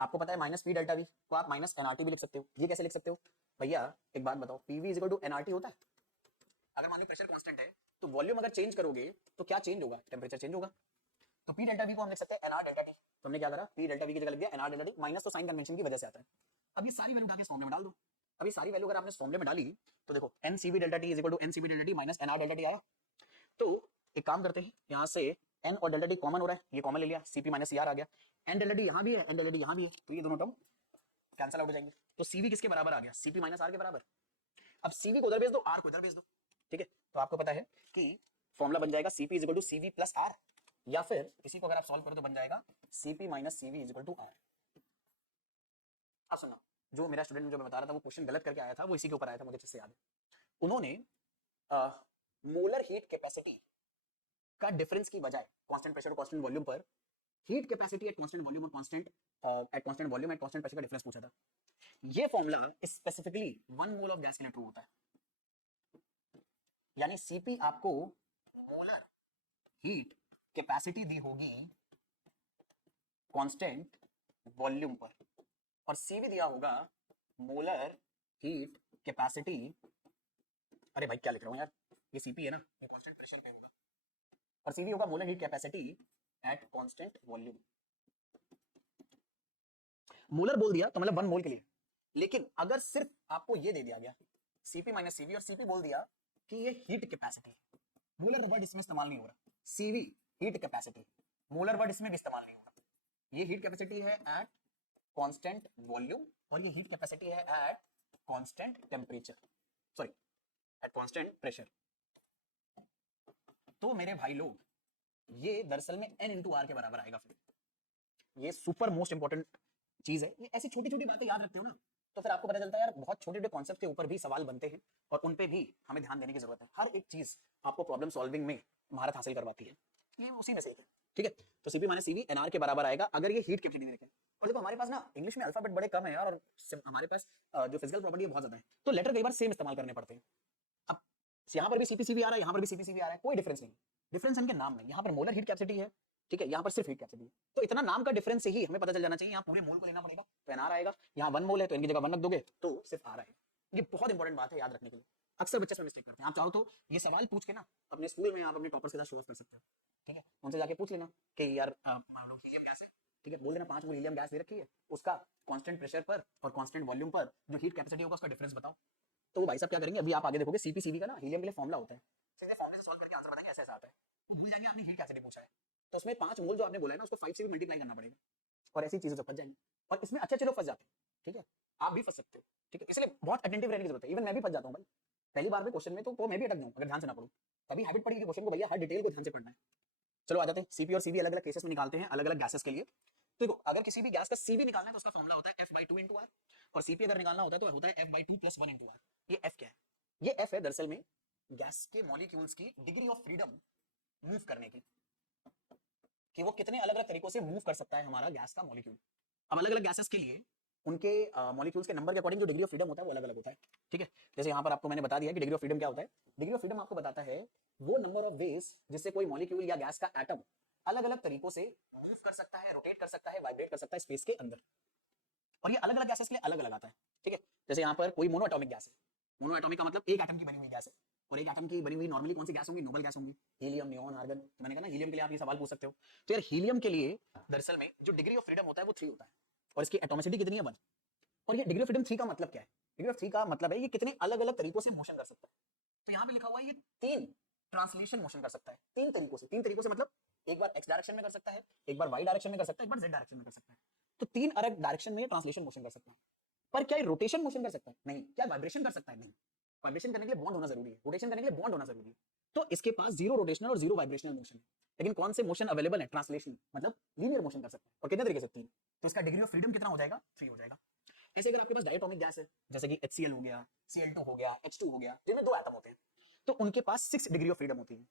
आपको पता है माइनस P डेल्टा V को आप माइनस NRT भी लिख सकते हो। ये कैसे लिख सकते हो भैया, एक बात बताओ, PV is equal to NRT होता है। अगर मान लो प्रेशर कांस्टेंट है तो वॉल्यूम अगर चेंज करोगे तो क्या चेंज होगा, टेम्परेचर चेंज होगा। तो P डेल्टा V को हम लिख सकते हैं NR डेल्टा T। तो हमने क्या करा, P डेल्टा V की जगह लिख दिया NR डेल्टा T, माइनस तो साइन कन्वेंशन की वजह से आता है। अब ये सारी वैल्यू उठा के फॉर्मूले में डाल दो। अभी सारी वैल्यू अगर आपने फॉर्मूले में डाली तो देखो NCV delta T is equal to NCV delta T minus NR delta T आया। तो एक काम करते हैं, यहाँ से N और डेल्टा T कॉमन हो रहा है, ये कॉमन ले लिया, Cp माइनस CR आ गया, N डेल्टा T यहाँ भी है, N डेल्टा T यहाँ भी है, तो ये दोनों टर्म कैंसिल आउट हो जाएंगे। तो Cv किसके बराबर आ गया, Cp माइनस R के बराबर। अब Cv को उधर भेज दो, R को इधर भेज दो, ठीक है। तो आपको पता है कि फॉर्मूला बन जाएगा Cp is equal to Cv plus R, या फिर इसी को अगर आप सॉल्व करो तो बन जाएगा Cp minus Cv is equal to R। अब सुनो, जो मेरा स्टूडेंट जो मैं बता रहा था वो क्वेश्चन गलत करके आया था, वो इसी के ऊपर आया था, मुझे अच्छे से याद है। उन्होंने मोलर हीट कैपेसिटी का डिफरेंस की बजाय कांस्टेंट प्रेशर और कांस्टेंट वॉल्यूम पर heat capacity at constant volume और constant volume at constant pressure का डिफरेंस पूछा था। ये formula specifically 1 mole of gas के लिए ट्रू होता है, यानी Cp आपको मोलर हीट कैपेसिटी दी होगी कांस्टेंट वॉल्यूम पर, और Cv दिया होगा मोलर हीट कैपेसिटी, अरे भाई क्या लिख रहा हूं यार, ये Cp है ना, ये कांस्टेंट प्रेशर पे होगा, और Cv होगा molar heat capacity at constant volume. Molar बोल दिया तो मतलब 1 मोल के लिए, लेकिन अगर सिर्फ आपको ये दे दिया गया Cp माइनस Cv और Cp बोल दिया कि ये हीट कैपेसिटी, मोलर वर्ड इसमें इस्तेमाल नहीं हो रहा, Cv heat capacity, molar word इसमें भी इस्तेमाल नहीं हो रहा, ये हीट कैपेसिटी है एट कांस्टेंट वॉल्यूम और ये हीट कैपेसिटी है at constant temperature, sorry eight constant pressure. तो मेरे भाई लोग, ये दरअसल में N इंटू R के बराबर आएगा। फिर ये सुपर मोस्ट इंपॉर्टेंट चीज है, ये ऐसी छोटी छोटी बातें याद रखते हो ना, तो फिर आपको पता चलता है यार बहुत छोटे छोटे कॉन्सेप्ट के ऊपर भी सवाल बनते हैं और उन पे भी हमें ध्यान देने की जरूरत है। हर एक चीज आपको प्रॉब्लम सॉल्विंग में महारत हासिल करवाती है, ये उसी में से एक है, ठीक है। तो Cp माइनस Cv NR के बराबर आएगा अगर ये हीट कैपेसिटी नहीं रखे। और देखो हमारे पास ना इंग्लिश में अल्फाबेट बड़े कम है यार, और हमारे पास जो फिजिकल प्रॉपर्टी है बहुत ज्यादा है, तो लेटर कई बार सेम इस्तेमाल करने पड़ते हैं। अब यहाँ पर भी Cp Cv आ रहा है, यहाँ पर भी Cp Cv आ रहा है, कोई डिफरेंस नहीं, डिफरेंस इनके नाम में, यहाँ पर मोलर हीट कैपेसिटी है, ठीक है, यहाँ पर सिर्फ हीट कैपेसिटी है, तो इतना नाम का डिफरेंस से ही हमें पता चल जाना चाहिए, यहाँ पूरे मोल को लेना पड़ेगा तो NR आएगा, यहाँ 1 मोल है तो इनकी जगह 1 रख दोगे तो सिर्फ R आएगा। ये बहुत इंपॉर्टेंट बात है याद रखने के लिए, अक्सर बच्चे इसमें मिस्टेक करते हैं। आप चाहो तो ये सवाल पूछ के ना अपने स्कूल में आप अपने टॉपर्स के साथ शो ऑफ कर सकते हो, ठीक है, उनसे जाके पूछ लेना कि यार मान लो हीलियम गैस है, ठीक है, बोल देना 5 मोल हीलियम गैस दे रखी है, उसका कांस्टेंट प्रेशर पर और कांस्टेंट वॉल्यूम पर जो हीट कैपेसिटी होगा उसका डिफरेंस बताओ। तो वो भाई साहब क्या करेंगे, अभी आप आगे देखोगे Cp Cv का ना हीलियम के लिए फॉर्मूला होता है, सीधे फॉर्मूले से सॉल्व करके आंसर बताएंगे ऐसे ऐसा आता है, वो भूल जाएंगे आपने हीट कैपेसिटी पूछा है, तो उसमें 5 मोल जो आपने बोला है ना उसको 5 से भी मल्टीप्लाई करना पड़ेगा, और ऐसी चीजें जो फंस जाएंगी, और इसमें अच्छे लोग फंस जाते हैं, ठीक है, आप भी फंस सकते हो, ठीक है, इसलिए बहुत अटेंटिव रहने की जरूरत है। इवन मैं भी फंस जाता हूँ भाई पहली बार में क्वेश्चन में, तो मैं भी अटक जाऊँ अगर ध्यान से ना पढ़ूं, तभी हैबिट पड़ेगी क्वेश्चन को भैया हर डिटेल को ध्यान से पढ़ना है। चलो आ जाते हैं, Cp और Cv अलग अलग केसेस में निकालते हैं अलग अलग गैसेस के लिए। तो देखो अगर किसी भी गैस का Cv निकालना है तो उसका फॉर्मूला होता है F/2 इंटू R, और Cp अगर निकालना होता है तो होता है F/2 प्लस 1 इंटू R। ये F क्या है, ये F है दरअसल में गैस के मॉलिक्यूल्स की डिग्री ऑफ फ्रीडम मूव करने की, कि वो कितने अलग अलग तरीकों से मूव कर सकता है हमारा गैस का मॉलिक्यूल। अब अलग अलग गैसेस के लिए उनके मॉलिक्यूल्स के नंबर के अकॉर्डिंग जो डिग्री ऑफ फ्रीडम होता है वो अलग अलग होता है, ठीक है। जैसे यहाँ पर आपको मैंने बता दिया कि डिग्री ऑफ फ्रीडम क्या होता है, डिग्री ऑफ फ्रीडम आपको बताता है वो नंबर ऑफ वेज जिससे कोई मॉलिक्यूल या गैस का एटम अलग अलग तरीकों से मूव कर सकता है, रोटेट कर सकता है, वाइब्रेट कर सकता है स्पेस के अंदर, और ये अलग अलग गैसेस के लिए अलग अलग आता है, ठीक है। जैसे यहाँ पर कोई मोनो एटॉमिक गैस है, मोनो एटॉमिक का मतलब एक एटम की बनी हुई गैस है, और एक एटम की बनी हुई नॉर्मली कौन सी गैस होंगी, नोबल गैस होंगी, हीलियम, नियॉन, आर्गन। तो मैंने कहा ना हीलियम के लिए आप ये सवाल पूछ सकते हो, तो यार हीलियम के लिए दरअसल में जो डिग्री ऑफ फ्रीडम होता है वो 3 होता है, और इसकी एटॉमिसिटी कितनी है 1। और ये डिग्री ऑफ फ्रीडम 3 का मतलब क्या है, डिग्री ऑफ 3 का मतलब है ये कितने अलग अलग तरीकों से मोशन कर सकता है। तो यहाँ पे लिखा हुआ है ये 3 ट्रांसलेशन मोशन कर सकता है, 3 तरीकों से। 3 तरीकों से मतलब एक बार x डायरेक्शन में कर सकता है, एक बार y डायरेक्शन में कर सकता है, एक बार z डायरेक्शन में कर सकता है। तो 3 अलग डायरेक्शन में ट्रांसलेशन मोशन कर सकता है। पर क्या ये रोटेशन मोशन कर सकता है? नहीं। क्या वाइब्रेशन कर सकता है? नहीं। वाइब्रेशन करने के लिए बॉन्ड होना जरूरी है, रोटेशन करने के लिए बॉन्ड होना जरूरी है। तो इसके पास जीरो रोटेशनल और जीरो वाइब्रेशनल मोशन है। लेकिन कौन से मोशन अवेलेबल है? ट्रांसलेशन, मतलब लीनियर मोशन कर सकते हैं। और कितने तरीके से? 3। तो इसका डिग्री ऑफ फ्रीडम कितना हो जाएगा? 3 हो जाएगा। ऐसे अगर आपके पास डायटोमिक गैस है, जैसे कि HCl हो गया, Cl2 हो गया, H2 हो गया, जिनमें 2 एटम होते हैं, तो उनके पास 6 डिग्री ऑफ फ्रीडम होती है।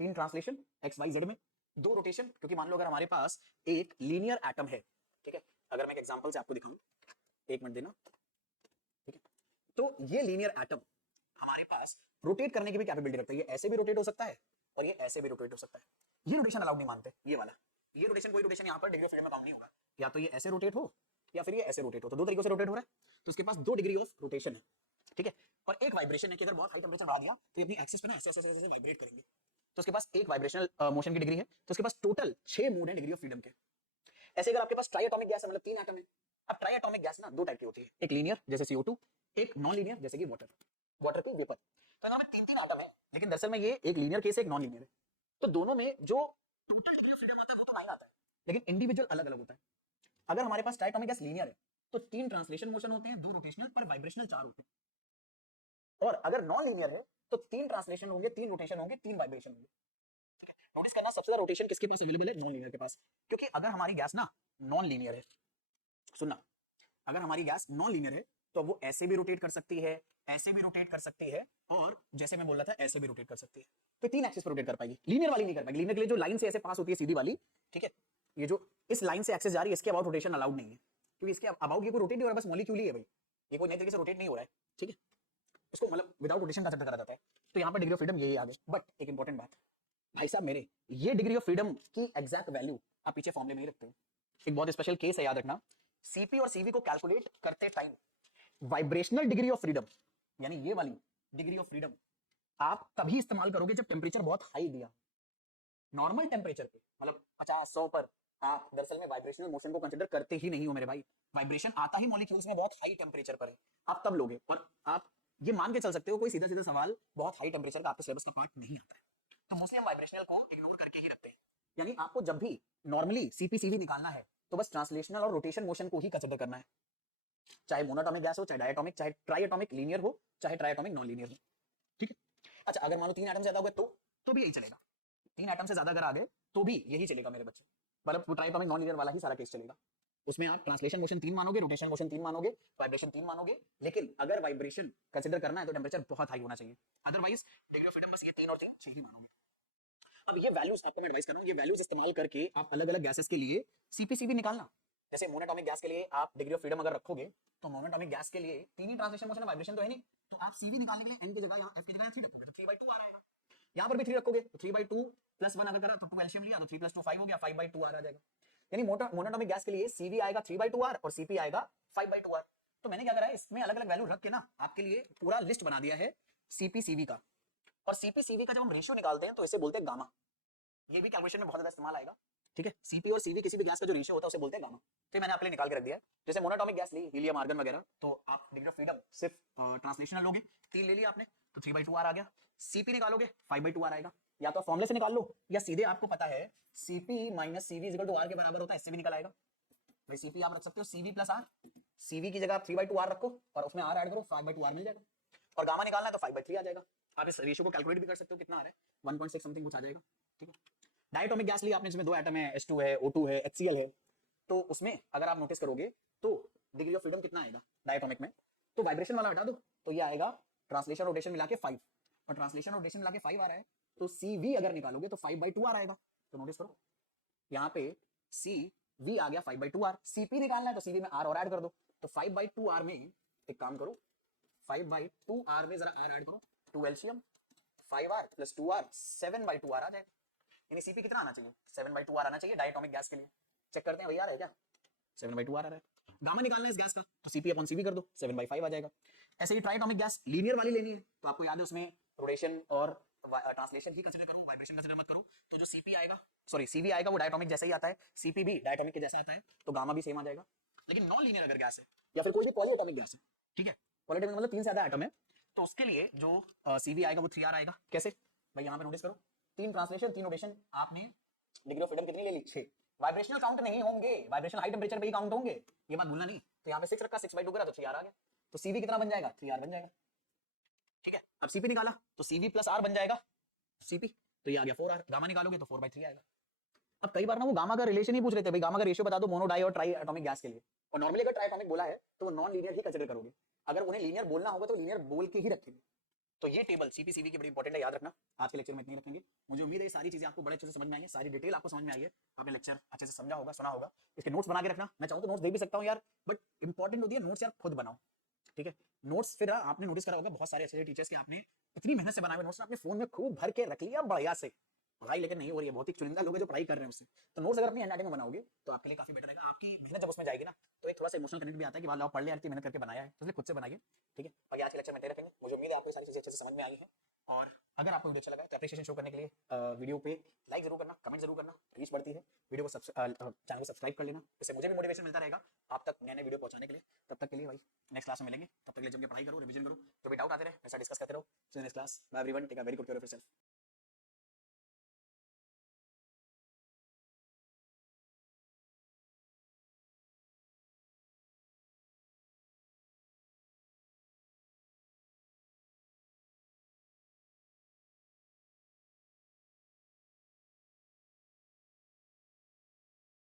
3 ट्रांसलेशन एक्स वाई जेड में, 2 रोटेशन, क्योंकि मान लो अगर हमारे पास एक लीनियर एटम है, ठीक है, अगर मैं एक एग्जांपल से आपको दिखाऊं, 1 मिनट देना, ठीक है, तो ये लीनियर एटम हमारे पास रोटेट करने की भी कैपेबिलिटी रखता है। ये ऐसे भी रोटेट हो सकता है और ये ऐसे भी रोटेट हो सकता है। ये रोटेशन अलाउड नहीं मानते, ये वाला, ये रोटेशन, कोई रोटेशन यहाँ पर डिग्री ऑफ फ्रीडम में काउंट नहीं होगा। या तो ये ऐसे रोटेट हो या फिर ये ऐसे रोटेट हो, तो 2 तरीकों से रोटेट हो रहा है। तो उसके पास 2 डिग्री ऑफ रोटेशन है, ठीक है। और एक वाइब्रेशन है कि अगर बहुत हाई टेंपरेचर बढ़ा दिया तो ये अपनी एक्सिस पे ना ऐसे ऐसे ऐसे वाइब्रेट करेंगे। तो उसके पास एक वाइब्रेशनल मोशन की डिग्री है। तो उसके पास टोटल 6 मोड है डिग्री ऑफ फ्रीडम के। ऐसे अगर आपके पास ट्राई एटॉमिक गैस है, मतलब 3 एटम है। अब ट्राई एटॉमिक गैस ना 2 टाइप की होती है, एक लीनियर जैसे CO2, एक नॉन लीनियर जैसे कि वाटर की वेपर। तो यहाँ पे 3 एटम है, लेकिन दरअसल में ये एक लीनियर केस है, एक नॉन लीनियर है। तो दोनों में जो टोटल डिग्री ऑफ फ्रीडम आता है वो तो 9 आता है, लेकिन इंडिविजुअल अलग अलग होता है। अगर हमारे पास ट्राई एटॉमिक गैस लीनियर है तो 3 ट्रांसलेशन मोशन होते हैं, 2 रोटेशनल, पर वाइब्रेशनल 4 होते हैं। और अगर नॉन लीनियर है तो 3 ट्रांसलेशन होंगे, 3 रोटेशन होंगे, 3 वाइब्रेशन होंगे। ठीक है, नोटिस करना सबसे ज्यादा रोटेशन किसके पास अवेलेबल है? नॉन लीनियर के पास। क्योंकि अगर हमारी गैस ना नॉन लीनियर है, सुनना, अगर हमारी गैस नॉन लीनियर है तो वो ऐसे भी रोटेट कर सकती है, ऐसे भी रोटेट कर सकती है, और जैसे मैं बोल रहा था ऐसे भी रोटेट कर सकती है। तो 3 एक्सिस पर रोटेट कर पाएगी। लीनियर वाली नहीं कर पाएगी। लीनियर के लिए जो लाइन से ऐसे पास होती है सीधी वाली, ठीक है, ये जो इस लाइन से एक्सिस जा रही है, इसके अबाउट रोटेशन अलाउड नहीं है, क्योंकि इसके अबाउट ये कोई रोटेट नहीं हो रहा, बस मॉलिक्यूल ही है भाई, ये कोई नए तरीके से रोटेट नहीं हो रहा है, ठीक है, इसको मतलब विदाउट रोटेशन कंसीडर करा जाता है। तो यहाँ पर डिग्री ऑफ फ्रीडम यही आ गई। बट एक इंपॉर्टेंट बात भाई साहब, मेरे ये डिग्री ऑफ फ्रीडम की एग्जैक्ट वैल्यू आप पीछे फॉर्मूले में ही रखते हो। एक बहुत स्पेशल केस है, याद रखना, सीपी और सीवी को कैलकुलेट करते time vibrational degree of freedom, यानी ये वाली डिग्री ऑफ फ्रीडम, आप तभी इस्तेमाल करोगे जब टेम्परेचर बहुत हाई दिया। नॉर्मल टेम्परेचर पे, मतलब 50-100 पर आप दरअसल में वाइब्रेशनल मोशन को कंसीडर करते ही नहीं हो मेरे भाई। वाइब्रेशन आता ही मॉलिक्यूल्स में बहुत हाई टेम्परेचर पर है, आप तब लोगे। और आप ये मान के चल सकते हो कोई सीधा सीधा सवाल बहुत हाई टेम्परेचर का आपके सिलेबस का पार्ट नहीं आता है। तो मोस्टली हम वाइब्रेशनल को इग्नोर करके ही रखते हैं। यानी आपको जब भी नॉर्मली सीपीसीवी निकालना है तो बस ट्रांसलेशनल और रोटेशन मोशन को ही कंसीडर करना है, चाहे मोनोटॉमिक गैस हो, चाहे डायटोमिक, चाहे ट्राइएटॉमिक लीनियर हो, चाहे ट्राइएटॉमिक नॉन लीनियर हो, ठीक है। अच्छा, अगर मानो 3 एटम से ज्यादा हो गए तो भी यही चलेगा। 3 एटम से ज्यादा अगर आ गए तो भी यही चलेगा मेरे बच्चे, मतलब वो ट्राइएटॉमिक नॉन लीनियर वाला ही सारा केस चलेगा। उसमें आप ट्रांसलेशन मोशन 3 मानोगे, रोटेशन मोशन 3 मानोगे, वाइब्रेशन 3 मानोगे, लेकिन अगर वाइब्रेशन कंसीडर करना है तो टेम्परेचर बहुत हाई होना चाहिए। अदरवाइज डिग्री ऑफ फ्रीडम बस ये 3 और 3 6 ही मानोगे। अब ये वैल्यूज आपको मैं एडवाइस कर रहा हूं, ये वैल्यूज इस्तेमाल करके आप अलग अलग गैसेस के लिए सीपीसीवी निकालना। जैसे मोनोटॉमिक गैस के लिए आप डिग्री ऑफ फ्रीडम अगर रखोगे तो मोनोटॉमिक गैस के लिए 3 ही ट्रांसलेशन मोशन, वाइब्रेशन तो है नहीं, तो आप सीवी निकालने के लिए एन की जगह यहाँ एफ की जगह 3 रखोगे तो 3/2 आ रहेगा। यहाँ पर भी 3 रखोगे तो 3/2 + 1 अगर करा तो 2 एलसीएम लिया तो 3 + 2 5 हो गया, 5/2 आ जाएगा। यानी मोनोटॉमिक गैस के लिए सीवी आएगा 3/2 आर और सीपी आएगा 5/2 आर। तो मैंने क्या करा है, इसमें अलग अलग वैल्यू रख के ना आपके लिए पूरा लिस्ट बना दिया है सीपीसीवी का। और सीपीसीवी का जब हम रेशियो निकालते हैं तो इसे बोलते हैं गामा। ये भी कैलकुलेशन में बहुत ज्यादा इस्तेमाल आएगा, ठीक है। सीपी और सीवी किसी भी गैस का जो रेशियो होता है उसे बोलते हैं गामा। तो मैंने आपके लिए निकाल के रख दिया है। जैसे मोनोटॉमिक गैस ली, हीलियम, आर्गन वगैरह, तो आप डिग्री ऑफ फ्रीडम सिर्फ ट्रांसलेशनल लोगे, 3 ले लिया आपने तो 3/2 आर आ गया। सीपी निकालोगे 5/2 आर आएगा, या तो फॉर्मूले से निकाल लो या सीधे आपको पता है सीपी - सीवी = आर के बराबर होता है, इससे भी निकल आएगा। भाई सीपी आप रख सकते हो सीवी + आर, सीवी की जगह आप 3/2 आर रखो और उसमें आर ऐड करो, 5/2 आर मिल जाएगा। और गामा निकालना है तो 5/3 आ जाएगा। आप इस रेशियो को कैलकुलेट भी कर सकते हो, कितना आ रहा है, 1.6 समथिंग कुछ आ जाएगा, ठीक है। डायटोमिक गैस ली आपने, जिसमें 2 एटम है, H2 है, O2 है, HCl है, तो उसमें अगर आप नोटिस करोगे तो डिग्री ऑफ फ्रीडम कितना आएगा डायटोमिक में, तो वाइब्रेशन वाला हटा दो तो ये आएगा ट्रांसलेशन रोटेशन मिला के 5, और ट्रांसलेशन रोटेशन मिला के 5 आ रहा है, तो CV अगर निकालोगे तो 5/2 आ रहेगा। तो नोटिस करो यहाँ पे CV आ गया 5/2 आर। CP निकालना है तो CV में R और ऐड कर दो, तो 5/2 आर में एक काम करो, 5/2 आर में जरा R ऐड करो, 2 एलसीएम, 5R + 2R 7/2 आर आ जाएगा। यानी सीपी कितना आना चाहिए, 7/2 आर आना चाहिए डायटोमिक गैस के लिए। चेक करते हैं भैया, आ रहा है क्या, 7/2 आर आ रहा है। गामा निकालना है इस गैस का तो CP/CV कर दो, 7/5 आ जाएगा। ऐसे ही ट्राइटोमिक गैस लीनियर वाली लेनी है तो आपको याद है उसमें रोटेशन और ट्रांसलेशन ही कंसीडर करो, वाइब्रेशन कंसीडर मत करो। तो जो सीपी आएगा, सॉरी सीवी आएगा, वो डायटोमिक जैसा ही आता है, सीपी भी डायटोमिक के जैसा आता है, तो गामा भी सेम आ जाएगा। लेकिन नॉन लीनियर अगर गैस है या फिर कोई भी पॉलीएटॉमिक गैस है, ठीक है, पॉलीएटॉमिक मतलब 3 से ज्यादा एटम है, तो उसके लिए जो सीवी आएगा वो 3R आएगा। कैसे भाई, यहाँ पे नोटिस करो, 3 ट्रांसलेशन 3 रोटेशन, आपने डिग्री ऑफ फ्रीडम कितनी ले ली, 6। वाइब्रेशनल काउंट नहीं होंगे, वाइब्रेशनल हाई टेंपरेचर पे ही काउंट होंगे, ये बात भूलना नहीं। तो यहाँ पे 6 रखा, 6/2 करा तो 3R आ गया। तो सीवी कितना बन जाएगा, 3R बन जाएगा, ठीक है। अब सीपी निकाला तो सीवी + आर बन जाएगा सीपी, तो ये आ गया 4R, गामा निकालोगे तो 4/3 आएगा। अब कई बार ना वो गामा का रिलेशन ही पूछ रहे थे, भाई गामा का रेशियो बता दो मोनो डाई और ट्राई एटॉमिक गैस के लिए, और नॉर्मली अगर ट्राई एटॉमिक बोला है तो वो नॉन लीनियर ही कंसीडर करोगे, अगर उन्हें लीनियर बोलना होगा तो लीनियर बोल के ही रखेंगे। तो ये टेबल सीपीसीबी की बड़ी इंपॉर्टेंट है, याद रखना। आज के लेक्चर में इतनी रखेंगे। मुझे उम्मीद है ये सारी चीजें आपको बड़े अच्छे से समझ में आई है, सारी डिटेल आपको समझ में आई है, आपने लेक्चर अच्छे से समझा होगा, सुना होगा। इसके नोट्स बना के रखना, मैं चाहूँ तो नोट्स दे भी सकता हूँ यार, बट इंपॉर्टेंट होती है नोट्स यार खुद बनाओ, ठीक है। नोट्स फिर आपने नोटिस करा होगा बहुत सारे अच्छे टीचर्स के आपने इतनी मेहनत से बनाए हुए नोट्स अपने फोन में खूब भर के रख लिया बढ़िया से, पढ़ाई लेकिन नहीं हो रही है, बहुत ही चुनिंदा लोग हैं जो पढ़ाई कर रहे हैं उससे। तो नोट्स अगर अपनी हैंडराइटिंग में बनाओगे तो आपके लिए काफी बेटर रहेगा, आपकी मेहनत जब उसमें जाएगी ना तो एक थोड़ा सा इमोशनल कनेक्ट भी आता है कि वाह पढ़ ले यार, मेहनत करके बनाया है, तो इसलिए खुद से बनाइए, ठीक है। बाकी आज के लेक्चर में इतने रखेंगे। मुझे उम्मीद है आपको सारी चीजें अच्छे से समझ में आई है, और अगर आपको वीडियो अच्छा लगा तो अप्रिशिएशन शो करने के लिए वीडियो पे लाइक जरूर करना, कमेंट जरूर करना, रीच बढ़ती है। वीडियो को चैनल को सब्सक्राइब कर लेना, इससे मुझे भी मोटिवेशन मिलता रहेगा आप तक नए नए वीडियो पहुंचाने के लिए। तब तक के लिए भाई नेक्स्ट क्लास में मिलेंगे, तब तक के लिए जम के पढ़ाई करो, रिवीजन करो, जो भी डाउट आते रहे मेरे साथ डिस्कस करते रहो। Next class, bye everyone, take a very good care of yourself.